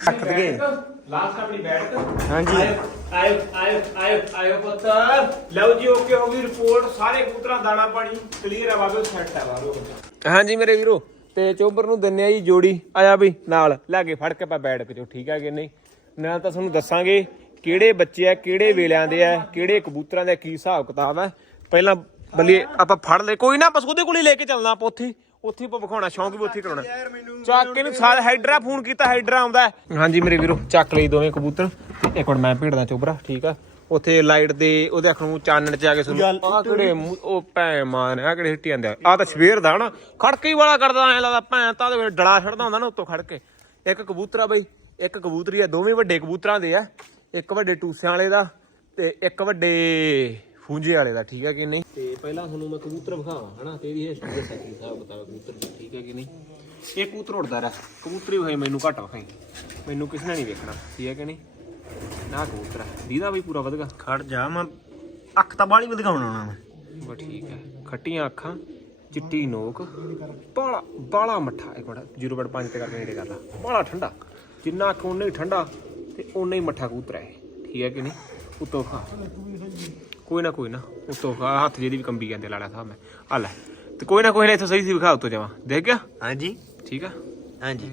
ਰੱਖ। ਲਾਸਟ ਆਪਣੀ ਬੈਠ ਹਾਂਜੀ। ਆਇਓ ਆਇਓ ਆਇਓ ਆਇਓ ਆਇਓ ਪੁੱਤ। ਲਓ ਜੀ ਓਕੇ ਹੋ ਗਈ ਰਿਪੋਰਟ ਸਾਰੇ ਕਬੂਤਰਾਂ ਦਾਣਾ ਪਾਣੀ ਕਲੀਅਰ ਆ ਬਾਬੇ ਸੈੱਟ ਆ ਬਾਰੋ ਹਾਂਜੀ ਮੇਰੇ ਵੀਰੋ ਤੇ ਚੋਬਰ ਨੂੰ ਦਿੰਨੇ ਆ ਜੀ ਜੋੜੀ। ਆਇਆ ਵੀ ਨਾਲ ਲੈ ਕੇ ਫੜ ਕੇ ਆਪਾਂ ਬੈਠ ਕੇ ਠੀਕ ਆ ਕਿ ਨਹੀਂ। ਨਾਲ ਤਾਂ ਤੁਹਾਨੂੰ ਦੱਸਾਂਗੇ ਕਿਹੜੇ ਬੱਚੇ ਆ ਕਿਹੜੇ ਵੇਲਿਆਂ ਦੇ ਆ ਕਿਹੜੇ ਕਬੂਤਰਾਂ ਦਾ ਕੀ ਹਿਸਾਬ ਕਿਤਾਬ ਆ। ਪਹਿਲਾਂ ਬੱਲੀ ਆਪਾਂ ਫੜ ਲੈ ਕੋਈ ਨਾ ਬਸ ਉਹਦੇ ਕੋਲ ਹੀ ਲੈ ਕੇ ਚੱਲਣਾ ਆਪਾਂ ਉੱਥੇ। ਉੱਥੇ ਹੀ ਵਿਖਾਉਣਾ ਸ਼ੌਂਕ ਵੀ ਉੱਥੇ ਹੀ ਕਰਾਉਣਾ। ਚੱਕ ਕੇ ਨੂੰ ਸਾਲ ਹਾਈਡਰਾ ਫੋਨ ਕੀਤਾ ਹਾਈਡਰਾ ਆਉਂਦਾ। ਹਾਂਜੀ ਮੇਰੇ ਵੀਰੋ ਚੱਕ ਲਈ ਦੋਵੇਂ ਕਬੂਤਰ। ਤੇ ਇੱਕ ਮਿੰਟ ਮੈਂ ਭੇਡਦਾ ਚੋਬਰਾ ਠੀਕ ਆ? ਉੱਥੇ ਲਾਈਟ ਦੇ ਉਹਦੇ ਅੱਖ ਨੂੰ ਚਾਨਣ ਚ ਆ ਕੇ ਸੁਣ। ਆ ਕਿਹੜੇ ਉਹ ਭੈ ਮਾਨ ਆ ਕਿਹੜੇ ਹਿੱਟੀ ਜਾਂਦੇ ਆ। ਆਹ ਤਾਂ ਸਵੇਰ ਦਾ ਨਾ ਖੜਕੇ ਹੀ ਵਾਲਾ ਕਰਦਾ ਐ ਲੱਗਦਾ ਭੈਂ ਤਾਂ ਉਹਦੇ ਡਲਾ ਛੱਡਦਾ ਹੁੰਦਾ ਨਾ ਉੱਤੋਂ ਖੜ ਕੇ ਇੱਕ ਕਬੂਤਰਾ ਬਈ ਇੱਕ ਕਬੂਤਰੀ ਆ ਦੋਵੇਂ ਵੱਡੇ ਕਬੂਤਰਾਂ ਦੇ ਆ। ਇੱਕ ਵੱਡੇ ਟੂਸਿਆਂ ਵਾਲੇ ਦਾ ਤੇ ਇੱਕ ਵੱਡੇ ਫੂੰਜੇ ਵਾਲੇ ਦਾ ਠੀਕ ਹੈ ਕਿ ਨਹੀਂ? ਤੇ ਪਹਿਲਾਂ ਤੁਹਾਨੂੰ ਮੈਂ ਕਬੂਤਰ ਵਿਖਾਵਾਂ ਹਨਾ? ਤੇ ਇਹਦੀ ਹਿਸਟਰੀ ਦੱਸਾਂ ਕੀ ਹਿਸਾਬ ਕਿਤਾਬ ਹੈ ਕਬੂਤਰ ਦੀ ਠੀਕ ਹੈ ਕਿ ਨਹੀਂ? ਇਹ ਕਬੂਤਰ ਉੜਦਾ ਰਿਹਾ। ਕਬੂਤਰੀ ਹੋਈ ਮੈਨੂੰ ਘੱਟ ਵਿਖਾਈ। ਮੈਨੂੰ ਕਿਸੇ ਨੇ ਨਹੀਂ ਵੇਖਣਾ ਠੀਕ ਹੈ ਕਿ ਨਹੀਂ? ਨਾ ਕਬੂਤਰ ਹੈ ਦੀਦਾ ਬਈ ਪੂਰਾ ਵਧਗਾ। ਖੜ ਜਾ ਮੈਂ ਅੱਖ ਤਾਂ ਬਾਲੀ ਵਧਗਾਉਣਾ ਉਹਨਾਂ ਮੈਂ। ਬਸ ਠੀਕ ਹੈ ਖੱਟੀਆਂ ਅੱਖਾਂ ਚਿੱਟੀ ਨੋਕ ਬਾਲਾ ਬਾਲਾ ਮੱਠਾ। ਇੱਕ ਮਿੰਟ 0.5 ਤੇ ਕਰਕੇ ਨੇੜੇ ਕਰ ਲਾ। ਬਾਲਾ ਠੰਡਾ। ਜਿੰਨਾ ਹੀ ਠੰਡਾ ਤੇ ਉਨਾ ਹੀ ਮੱਠਾ ਕਬੂਤਰ ਹੈ। ਠੀਕ ਹੈ ਕਿ ਨਹੀਂ? ਉੱਤੋਂ ਖਾ। ਕੋਈ ਨਾ ਕੋਈ ਨਾ ਉੱਤੋਂ ਹੱਥ ਜਿਹਦੀ ਵੀ ਕੰਬੀ ਜਾਂਦੇ ਲਾਲਾ ਸਾਹਿਬ ਮੈਂ। ਆ ਲੈ ਤੇ ਕੋਈ ਨਾ ਕੋਈ ਨਾ ਇੱਥੋਂ ਸਹੀ ਸੀ ਵਿਖਾ ਉੱਤੋਂ ਜਾਵਾਂ ਦੇਖ ਗਿਆ? ਹਾਂਜੀ। ਠੀਕ ਆ? ਹਾਂਜੀ।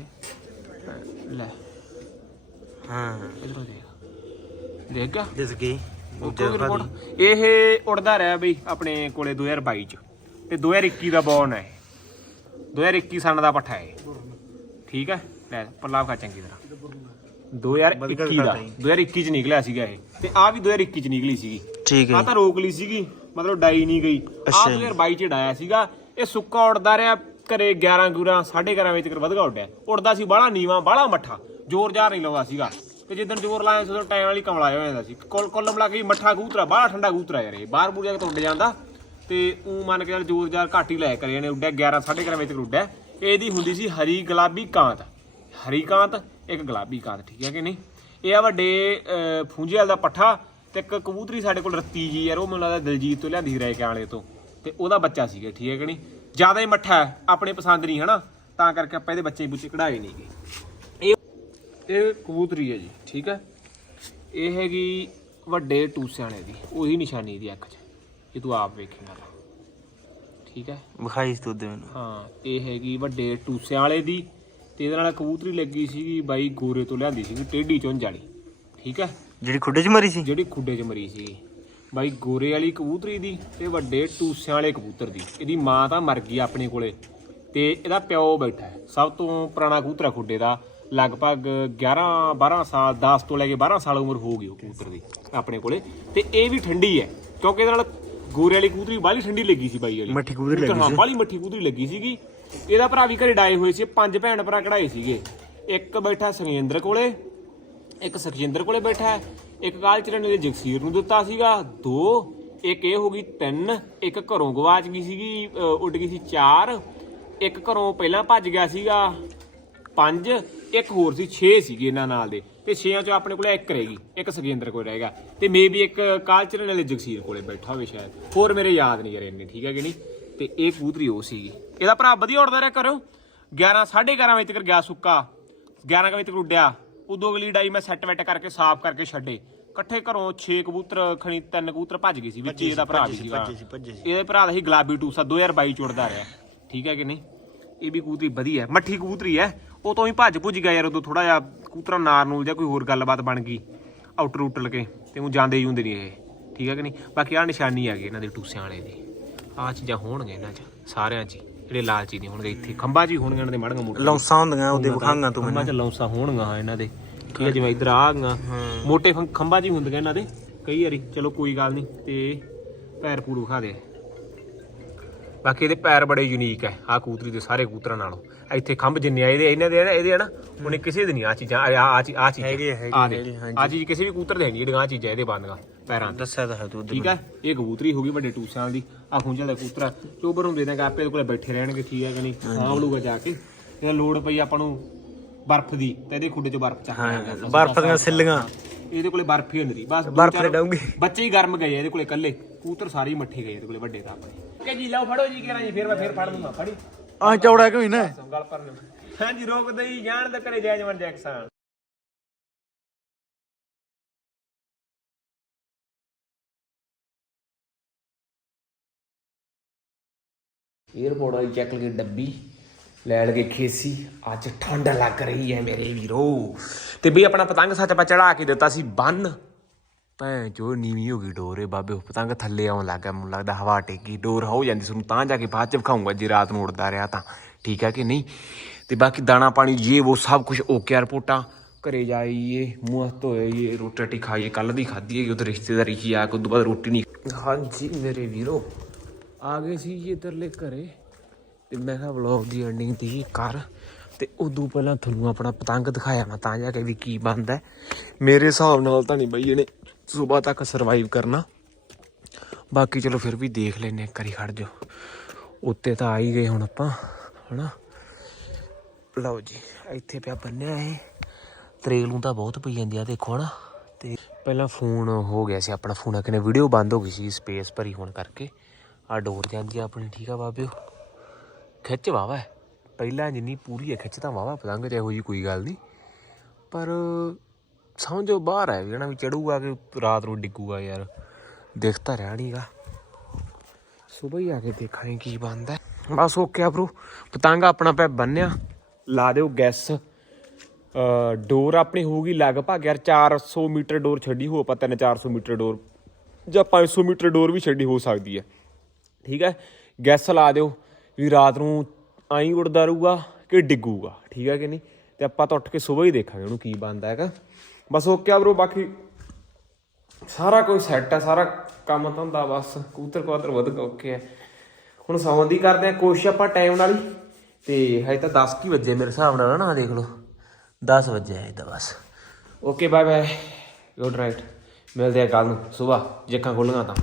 ਲੈ। ਹਾਂ। ਇਧਰੋਂ ਦੇਖ। ਦੇਖ ਗਿਆ? ਦਿਸ ਗਈ। ਇਹ ਉੜਦਾ ਰਿਹਾ ਬਈ ਆਪਣੇ ਕੋਲੇ 2022 ਚ। ਤੇ 2021 ਦਾ ਬੌਨ ਹੈ ਇਹ। 2021 ਸਨ ਦਾ ਪੱਠਾ ਹੈ। ਠੀਕ ਹੈ ਲੈ ਪੱਲਾ ਖਾ ਚੰਗੀ ਤਰ੍ਹਾਂ। 2021 ਦਾ 2021 ਚ ਨਿਕਲਿਆ ਸੀਗਾ ਇਹ। ਤੇ ਆ ਵੀ 2021 ਚ ਨਿਕਲੀ ਸੀਗੀ। ਠੀਕ ਆ ਹੈ ਤਾਂ ਰੋਕ ਲਈ ਸੀਗੀ ਮਤਲਬ ਡਾਈ ਨਹੀਂ ਗਈ। ਆ ਅੱਛਾ। 2022 ਚ ਡਾਇਆ ਸੀਗਾ ਇਹ ਸੁੱਕਾ ਉੜਦਾ ਰਿਹਾ ਘਰੇ 11 ਗੁਰਾਂ 11.5 ਵਜੇ ਤੱਕ ਵਧਗਾ ਉੱਡਿਆ। ਉੜਦਾ ਸੀ ਬਾਹਲਾ ਨੀਵਾ ਬਾਹਲਾ ਮੱਠਾ ਜ਼ੋਰ ਜਾਰ ਨਹੀਂ ਲਾਉਂਦਾ ਸੀਗਾ। ਤੇ ਜਿੱਦਣ ਜ਼ੋਰ ਲਾਇਆ ਸੀ ਉਦੋਂ ਟਾਈਮ ਵਾਲੀ ਕਮਲਾ ਹੋ ਜਾਂਦਾ ਸੀ। ਕੁੱਲ ਕੁੱਲ ਮਿਲਾ ਕੇ ਵੀ ਮੱਠਾ ਕਬੂਤਰਾ ਬਾਹਲਾ ਠੰਡਾ ਕਬੂਤਰਾ ਯਾਰ ਇਹ ਬਾਹਰ ਬੂਰ ਜਾ ਕੇ ਤਾਂ ਉੱਡ ਜਾਂਦਾ। ਤੇ ਉਹ ਮੰਨ ਕੇ ਚੱਲ ਜ਼ੋਰ ਜਾਰ ਘੱਟ ਹੀ ਲਾਇਆ ਕਰੇ ਇਹਨੇ ਉੱਡਿਆ 11 11.5 ਵਜੇ ਤੱਕ ਉੱਡਿਆ। ਇਹਦੀ ਹੁੰਦੀ ਸੀ ਹਰੀ ਗੁਲਾਬੀ ਕਾਂਤ। ਹਰੀ ਕਾਂਤ ਇੱਕ ਗੁਲਾਬੀ ਕਾਂਤ ਠੀਕ ਹੈ ਕਿ ਨਹੀਂ? ਇਹ ਆ ਵੱਡੇ ਅਹ, ਫੂੰਜੇ ਵਾਲ ਦਾ ਪੱਠਾ। ਤੇ ਇੱਕ ਕਬੂਤਰੀ ਸਾਡੇ ਕੋਲ ਰੱਤੀ ਜੀ ਯਾਰ ਉਹ ਮੈਨੂੰ ਲੱਗਦਾ ਦਿਲਜੀਤ ਤੋਂ ਲਿਆਂਦੀ ਰਾਏ ਕੇ ਵਾਲੇ ਤੋਂ। ਤੇ ਉਹਦਾ ਬੱਚਾ ਸੀਗਾ ਠੀਕ ਹੈ ਕਿ ਨਹੀਂ? ਜ਼ਿਆਦਾ ਹੀ ਮੱਠਾ ਹੈ ਆਪਣੇ ਪਸੰਦ ਨਹੀਂ ਹਨਾ? ਤਾਂ ਕਰਕੇ ਆਪਾਂ ਇਹਦੇ ਬੱਚੇ ਬੁੱਚੇ ਕਢਾਏ ਨਹੀਂ ਗਏ ਇਹ ਇਹ ਕਬੂਤਰੀ ਹੈ ਜੀ ਠੀਕ ਹੈ? ਇਹ ਹੈਗੀ ਵੱਡੇ ਟੂਸਿਆਂ ਵਾਲੇ ਦੀ ਉਹੀ ਨਿਸ਼ਾਨੀ ਦੀ ਅੱਖ 'ਚ ਇਹ ਤੂੰ ਆਪ ਵੇਖੇਂਗਾ। ਠੀਕ ਹੈ? ਵਿਖਾਈ ਤੂੰ ਦੇ ਮੈਨੂੰ। ਹਾਂ ਇਹ ਹੈਗੀ ਵੱਡੇ ਟੂਸਿਆਂ ਵਾਲੇ ਦੀ ਤੇ ਇਹਦੇ ਨਾਲ ਕਬੂਤਰੀ ਲੱਗੀ ਸੀਗੀ ਬਾਈ ਗੋਰੇ ਤੋਂ ਲਿਆਂਦੀ ਸੀਗੀ ਟੇਢੀ ਚੁੰਝ ਵਾਲੀ। ਠੀਕ ਹੈ? ਜਿਹੜੀ ਖੁੱਡੇ 'ਚ ਮਰੀ ਸੀ? ਜਿਹੜੀ ਖੁੱਡੇ 'ਚ ਮਰੀ ਸੀ। ਬਾਈ ਗੋਰੇ ਵਾਲੀ ਕਬੂਤਰੀ ਦੀ ਤੇ ਵੱਡੇ ਟੂਸਿਆਂ ਵਾਲੇ ਕਬੂਤਰ ਦੀ। ਇਹਦੀ ਮਾਂ ਤਾਂ ਮਰ ਗਈ ਆਪਣੇ ਕੋਲੇ। ਤੇ ਇਹਦਾ ਪਿਓ ਬੈਠਾ ਹੈ। ਸਭ ਤੋਂ ਪੁਰਾਣਾ ਕਬੂਤਰ ਖੁੱਡੇ ਦਾ। ਲਗਭਗ 11 12 ਸਾਲ 10 ਤੋਂ ਲੈ ਕੇ 12 ਸਾਲ ਉਮਰ ਹੋ ਗਈ ਉਹ ਕਬੂਤਰ ਦੀ ਆਪਣੇ ਕੋਲੇ। ਤੇ ਇਹ ਵੀ ਠੰਡੀ ਹੈ ਕਿਉਂਕਿ ਇਹਦੇ ਨਾਲ ਗੋਰੇ ਵਾਲੀ ਕਬੂਤਰੀ ਬਾਹਲੀ ਠੰਡੀ ਲੱਗੀ ਸੀ ਬਾਈ ਵਾਲੀ। ਮੱਠੀ ਕਬੂਤਰੀ ਲੱਗੀ ਹਾਂ ਸੀ। ਬਾਹਲੀ ਮੱਠੀ ਕਬੂਤਰੀ ਲੱਗੀ ਸੀਗੀ। ਇਹਦਾ ਭਰਾ ਵੀ ਘਰੇ ਡਾਏ ਹੋਏ ਸੀ ਪੰਜ ਭੈਣ ਭਰਾ ਕਢਾਏ ਸੀਗੇ। ਇੱਕ ਬੈਠਾ ਸੁਖਜਿੰਦਰ ਕੋਲੇ ਇੱਕ ਸੁਖਜਿੰਦਰ ਕੋਲੇ ਬੈਠਾ ਹੈ। ਇੱਕ ਕਾਲ ਚਰਨ ਨੇ ਜਗਸੀਰ ਨੂੰ ਦਿੱਤਾ ਸੀਗਾ। ਦੋ, ਇੱਕ ਇਹ ਹੋ ਗਈ ਤਿੰਨ, ਇੱਕ ਘਰੋਂ ਗਵਾਚ ਗਈ ਸੀਗੀ ਉੱਡ ਗਈ ਸੀ ਚਾਰ, ਇੱਕ ਘਰੋਂ ਪਹਿਲਾਂ ਭੱਜ ਗਿਆ ਸੀਗਾ ਪੰਜ, ਇੱਕ ਹੋਰ ਸੀ 6 ਸੀਗੇ ਇਹਨਾਂ ਨਾਲ ਦੇ। ਤੇ 6ਾਂ ਚੋਂ ਆਪਣੇ ਕੋਲੇ ਇੱਕ ਰਹੇਗੀ ਇੱਕ ਸੁਖਜਿੰਦਰ ਕੋਲ ਰਹੇਗਾ ਤੇ ਮੇਬੀ ਇੱਕ ਕਾਲਚਰਨ ਵਾਲੇ ਜਗਸੀਰ ਕੋਲੇ ਬੈਠਾ ਹੋਵੇ ਸ਼ਾਇਦ। ਹੋਰ ਮੇਰੇ ਯਾਦ ਨਹੀਂ ਕਰੇ ਇੰਨੇ, ਠੀਕ ਹੈ ਕਿ ਨਹੀਂ? ਤੇ ਇਹ ਕਬੂਤਰੀ ਉਹ ਸੀਗੀ। ਇਹਦਾ ਭਰਾ ਵਧੀਆ ਉੱਡਦਾ ਰਿਹਾ ਕਰੋ। 11 11:30 ਵਜੇ ਤੱਕ ਗਿਆ ਸੁੱਕਾ। 11 ਕੁ ਵਜੇ ਤੱਕ ਉੱਡਿਆ। ਉਦੋਂ ਅਗਲੀ ਡਾਈ ਮੈਂ ਸੈੱਟ ਵੈਟ ਕਰਕੇ ਸਾਫ਼ ਕਰਕੇ ਛੱਡੇ। ਇਕੱਠੇ ਘਰੋਂ 6 ਕਬੂਤਰ ਖਣੀ ਤਿੰਨ ਕਬੂਤਰ ਭੱਜ ਗਏ ਸੀ ਵਿੱਚ ਹੀ ਇਹਦਾ ਭਰਾ ਵੀ ਸੀਗਾ। ਭੱਜੇ ਸੀ ਭੱਜੇ ਸੀ। ਇਹਦੇ ਭਰਾ ਦਾ ਸੀ ਗੁਲਾਬੀ ਟੂਸਾ 2022 ਚ ਉੱਡਦਾ ਰਿਹਾ। ਠੀਕ ਹੈ ਕਿ ਨਹੀਂ? ਇਹ ਵੀ ਕਬੂਤਰੀ ਵਧੀਆ ਹੈ ਮੱਠੀ ਕਬੂਤਰੀ ਹੈ। ਉਹ ਤੋਂ ਹੀ ਭੱਜ ਭੁੱਜ ਗਿਆ ਯਾਰ ਉਦੋਂ ਥੋੜਾ ਜਿਹਾ ਕੂਤਰਾ ਨਾਰ ਨੂਲ ਜਾਂ ਕੋਈ ਹੋਰ ਗੱਲਬਾਤ ਬਣ ਗਈ। ਆਊਟਰ ਉਟਲ ਕੇ ਤੇ ਉਹ ਜਾਂਦੇ ਹੀ ਹੁੰਦੇ ਨਹੀਂ ਇਹ। ਠੀਕ ਹੈ ਕਿ ਨਹੀਂ? ਬਾਕੀ ਆ ਨਿਸ਼ਾਨੀ ਆ ਗਈ ਇਹਨਾਂ ਦੇ ਟੂਸਿਆਂ ਵਾਲੇ ਦੀ। ਆ ਚੀਜ਼ਾਂ ਹੋਣਗੇ ਇਹਨਾਂ 'ਚ ਸਾਰਿਆਂ 'ਚ ਹੀ। ਜਿਹੜੇ ਲਾਲ ਚੀਜ਼ ਨਹੀਂ ਹੋਣਗੇ ਇੱਥੇ। ਖੰਭਾਂ ਹੀ ਹੋਣਗੇ ਇਹਨਾਂ ਦੇ ਮੜੀਆਂ ਮੋਟੀਆਂ। ਲੌਂਸਾਂ ਹੁੰਦੀਆਂ ਉਹਦੇ ਵਿਖਾਂਗਾ ਤੂੰ ਖੰਭਾਂ 'ਚ ਲੌਂਸਾ ਹੋਣਗਾ ਹਾਂ ਇਹਨਾਂ ਦੇ। ਠੀਕ ਹੈ ਜਿਵੇਂ ਇਧਰ ਆ ਗਈਆਂ ਮੋਟੇ ਖੰਭਾਂ ਹੀ ਹੁੰਦੀਆਂ ਇਹਨਾਂ ਦੇ ਕਈ ਵਾਰੀ। ਚਲੋ ਕੋਈ ਗੱਲ ਨਹੀਂ ਤੇ ਪੈਰ ਪੂਰ ਵਿਖਾ ਦੇ। ਬਾਕੀ ਇਹਦੇ ਪੈਰ ਬੜੇ ਯੂਨੀਕ ਹੈ ਆ ਕੂਤਰੀ ਦੇ ਸਾਰੇ ਕੂਤਰਾਂ ਨਾਲੋਂ। ਇੱਥੇ ਖੰਭ ਜਿੰਨੇ ਆ ਇਹਦੇ ਇਹਨਾਂ ਦੇ ਇਹਦੇ ਆ ਨਾ ਉਹਨੇ ਕਿਸੇ ਦੇ ਨਹੀਂ ਆ ਚੀਜ਼ਾਂ ਆ ਆ ਚੀਜ਼ ਆ ਚੀਜ਼। ਹੈਗੇ ਆ, ਹੈਗੇ, ਹੈਗੇ, ਚੀਜ਼ ਕਿਸੇ ਵੀ ਕੂਤਰ ਦੇ ਹੈ ਨਹੀਂ ਜਿਹੜੀਆਂ ਆ ਚੀਜ਼ਾਂ ਇਹਦੇ ਬੰਦੀਆਂ ਪੈਰਾਂ ਤੇ। ਦੱਸਿਆ ਤਾਂ ਹੈ ਤੂੰ ਠੀਕ ਹੈ? ਇਹ ਕਬੂਤਰੀ ਹੋ ਗਈ ਵੱਡੇ ਟੂਸਿਆਂ ਦੀ ਆ ਖੁੰਝਲ ਦਾ ਕਬੂਤਰ। ਚੋਬਰ ਨੂੰ ਦੇ ਦਾਂਗੇ ਆਪੇ ਇਹਦੇ ਕੋਲੇ ਬੈਠੇ ਰਹਿਣਗੇ ਠੀਕ ਹੈ ਕਿ ਨਹੀਂ? ਸਾਂਭ ਲੂਗਾ ਜਾ ਕੇ। ਜੇ ਲੋੜ ਪਈ ਆਪਾਂ ਨੂੰ ਬਰਫ਼ ਦੀ ਤੇ ਇਹਦੇ ਖੁੱਡੇ 'ਚ ਬਰਫ਼ ਚੱਕ ਹਾਂ ਬਰਫ਼ ਦੀਆਂ ਸਿੱਲੀਆਂ। ਇਹਦੇ ਕੋਲੇ ਬਰਫ਼ ਹੀ ਹੁੰਦੀ। ਬਸ ਦੋ ਬਰਫ਼ ਚਾਰ ਡਾਉਂਗੇ ਬੱਚੇ ਹੀ ਗਰਮ ਗਏ ਇਹਦੇ ਕੋਲੇ ਕੱਲੇ ਕਬੂਤਰ ਸਾਰੇ ਹੀ ਮੱਠੇ ਗਏ ਇਹਦੇ ਕੋਲੇ ਵੱਡੇ ਤਾਂ ਆਪਣੇ। ਕਿ ਜੀ ਲਓ ਫੜੋ ਜੀ ਕਿਹੜਾ ਜੀ? ਫੇਰ ਮੈਂ ਫੇਰ ਫੜ ਲੂੰਗਾ ਫੜੀ। ਆ ਚੌੜਾ ਕਿਉਂ ਨਾ ਗੱਲ ਪਰ ਹਾਂਜੀ ਰੋਕਦੇ ਹੀ ਜਾਣ ਦੇ ਘਰੇ ਜੈਜਮਨ ਜੈਕਸਨ ਏਅਰਪੋਰਟ ਵਾਲੀ ਚੈੱਕ ਲਈ ਡੱਬੀ ਲੈ ਲਗੇ ਖੇਸੀ। ਅੱਜ ਠੰਡ ਲੱਗ ਰਹੀ ਹੈ ਮੇਰੇ ਵੀਰੋ। ਤੇ ਬਈ ਆਪਣਾ ਪਤੰਗ ਸੱਚ ਆਪਾਂ ਚੜਾ ਕੇ ਦਿੱਤਾ ਸੀ, ਬੰਨ। ਭੈਣ ਜੋ ਨੀਵੀਂ ਹੋ ਗਈ ਡੋਰ ਇਹ ਬਾਬੇ, ਉਹ ਪਤੰਗ ਥੱਲੇ ਆਉਣ ਲੱਗਾ ਮੈਨੂੰ ਲੱਗਦਾ ਹਵਾ ਟੇਕੀ, ਡੋਰ ਹੋ ਜਾਂਦੀ ਤੁਹਾਨੂੰ ਤਾਂ ਜਾ ਕੇ ਬਾਅਦ ਚ ਵਿਖਾਉਂਗਾ ਜੇ ਰਾਤ ਨੂੰ ਉੜਦਾ ਰਿਹਾ ਤਾਂ। ਠੀਕ ਹੈ ਕਿ ਨਹੀਂ? ਤੇ ਬਾਕੀ ਦਾਣਾ ਪਾਣੀ ਇਹ ਉਹ ਸਭ ਕੁਝ ਓਕੇ ਰਿਪੋਰਟਾਂ। ਘਰੇ ਜਾਈਏ, ਮੂੰਹ ਹੱਥ ਧੋਈਏ ਰੋਟੀ ਰਾਟੀ ਖਾਈਏ ਕੱਲ ਦੀ ਖਾਧੀ ਹੈ ਉਧਰ ਰਿਸ਼ਤੇਦਾਰੀ ਚ ਆ ਕੇ ਉਦੋਂ ਬਾਅਦ ਰੋਟੀ ਨਹੀਂ। ਹਾਂਜੀ, ਮੇਰੇ ਵੀਰੋ। ਆ ਗਏ ਸੀ ਜੀ ਇਧਰਲੇ ਘਰੇ ਤੇ ਮੈਂ ਕਿਹਾ ਵਲੌਗ ਦੀ ਐਂਡਿੰਗ ਦੀ ਕਰ ਤੇ ਉਦੋਂ ਪਹਿਲਾਂ ਤੁਹਾਨੂੰ ਆਪਣਾ ਪਤੰਗ ਦਿਖਾਇਆ ਮੈਂ, ਤਾਂ ਜਾ ਕੇ ਵੀ ਕੀ ਬਣਦਾ ਮੇਰੇ ਹਿਸਾਬ ਨਾਲ ਤਾਂ ਨਹੀਂ ਬਈ ਇਹਨੇ ਸਵੇਰ ਤੱਕ ਸਰਵਾਈਵ ਕਰਨਾ। ਬਾਕੀ ਚਲੋ ਫਿਰ ਵੀ ਦੇਖ ਲੈਨੇ ਕਰੀ ਖੜ ਜੋ ਉੱਤੇ ਤਾਂ ਆ ਹੀ ਗਏ ਹੁਣ ਆਪਾਂ, ਹਨਾ? ਲਓ ਜੀ, ਇੱਥੇ ਪਿਆ ਬੰਨਿਆ ਇਹ। ਤਰੇਲੂ ਤਾਂ ਬਹੁਤ ਪਈ ਜਾਂਦੀ ਆ, ਦੇਖੋ, ਹਨਾ? ਤੇ ਪਹਿਲਾਂ ਫੋਨ ਹੋ ਗਿਆ ਸੀ, ਆਪਣਾ ਫੋਨ ਆ ਕਿਨੇ ਵੀਡੀਓ ਬੰਦ ਹੋ ਗਈ ਸੀ ਸਪੇਸ ਭਰੀ ਹੋਣ ਕਰਕੇ। ਆ ਡੋਰ ਜਾਂਦੀ ਆ ਆਪਣੀ, ਠੀਕ ਆ ਬਾਬਿਓ? ਖਿੱਚ ਵਾਵਾ ਹੈ ਪਹਿਲਾਂ ਜਿੰਨੀ ਪੂਰੀ ਹੈ, ਖਿੱਚ ਤਾਂ ਵਾਵਾ ਪਤੰਗ ਚ ਇਹੋ ਜੀ ਕੋਈ ਗੱਲ ਨਹੀਂ। ਪਰ ਸਮਝੋ ਬਾਹਰ ਹੈ ਜਿਹੜਾ ਵੀ ਚੜੂਗਾ ਕਿ ਰਾਤ ਨੂੰ ਡਿੱਗੂਗਾ ਯਾਰ। ਦਿਖ ਤਾਂ ਰਿਹਾ ਨਹੀਂਗਾ ਸਵੇਰ ਹੀ ਆ ਕੇ ਦੇਖਾਂਗੇ ਕੀ ਬਣਦਾ। ਬਸ ਓਕੇ ਆ ਬ్రో ਪਤੰਗ ਆਪਣਾ ਪੈ ਬੰਨਿਆ। ਲਾ ਦਿਓ ਗੈਸ। ਡੋਰ ਆਪਣੀ ਹੋਊਗੀ ਲਗਭਗ ਯਾਰ 400 ਮੀਟਰ ਡੋਰ ਛੱਡੀ ਹੋ ਆਪਾਂ 3-400 ਮੀਟਰ ਡੋਰ। ਜਾਂ 500 ਮੀਟਰ ਡੋਰ ਵੀ ਛੱਡੀ ਹੋ ਸਕਦੀ ਹੈ। ਠੀਕ ਹੈ? ਗੈਸ ਲਾ ਦਿਓ ਵੀ ਰਾਤ ਨੂੰ ਆਈ ਉੜਦਾ ਰਹੂਗਾ ਕਿ ਡਿੱਗੂਗਾ, ਠੀਕ ਹੈ ਕਿ ਨਹੀਂ? ਤੇ ਆਪਾਂ ਤਾਂ ਉੱਠ ਕੇ ਸਵੇਰ ਹੀ ਦੇਖਾਂਗੇ ਉਹਨੂੰ ਕੀ ਬਣਦਾ ਹੈਗਾ। ਬਸ ਓਕੇ ਆ ਬ్రో ਬਾਕੀ ਸਾਰਾ ਕੁਝ ਸੈੱਟ ਹੈ ਸਾਰਾ ਕੰਮ ਧੰਦਾ ਬਸ ਕੂਤਰ ਕੁਆਤਰ ਵਧ ਓਕੇ ਹੈ ਹੁਣ ਸੌਣ ਦੀ ਕਰਦੇ ਆ ਕੋਸ਼ਿਸ਼ ਆਪਾਂ ਟਾਈਮ ਨਾਲ ਹੀ। ਤੇ ਹਜੇ ਤਾਂ 10 ਕੀ ਵਜੇ ਮੇਰੇ ਹਿਸਾਬ ਨਾਲ, ਨਾ ਦੇਖ ਲਓ। 10 ਵਜੇ ਹੈ ਤਾਂ ਬਸ। Okay bye bye good night ਮਿਲਦੇ ਆ ਕੱਲ ਨੂੰ। ਸਵੇਰ ਜੇਕਾਂ ਖੋਲੀਆਂ ਤਾਂ।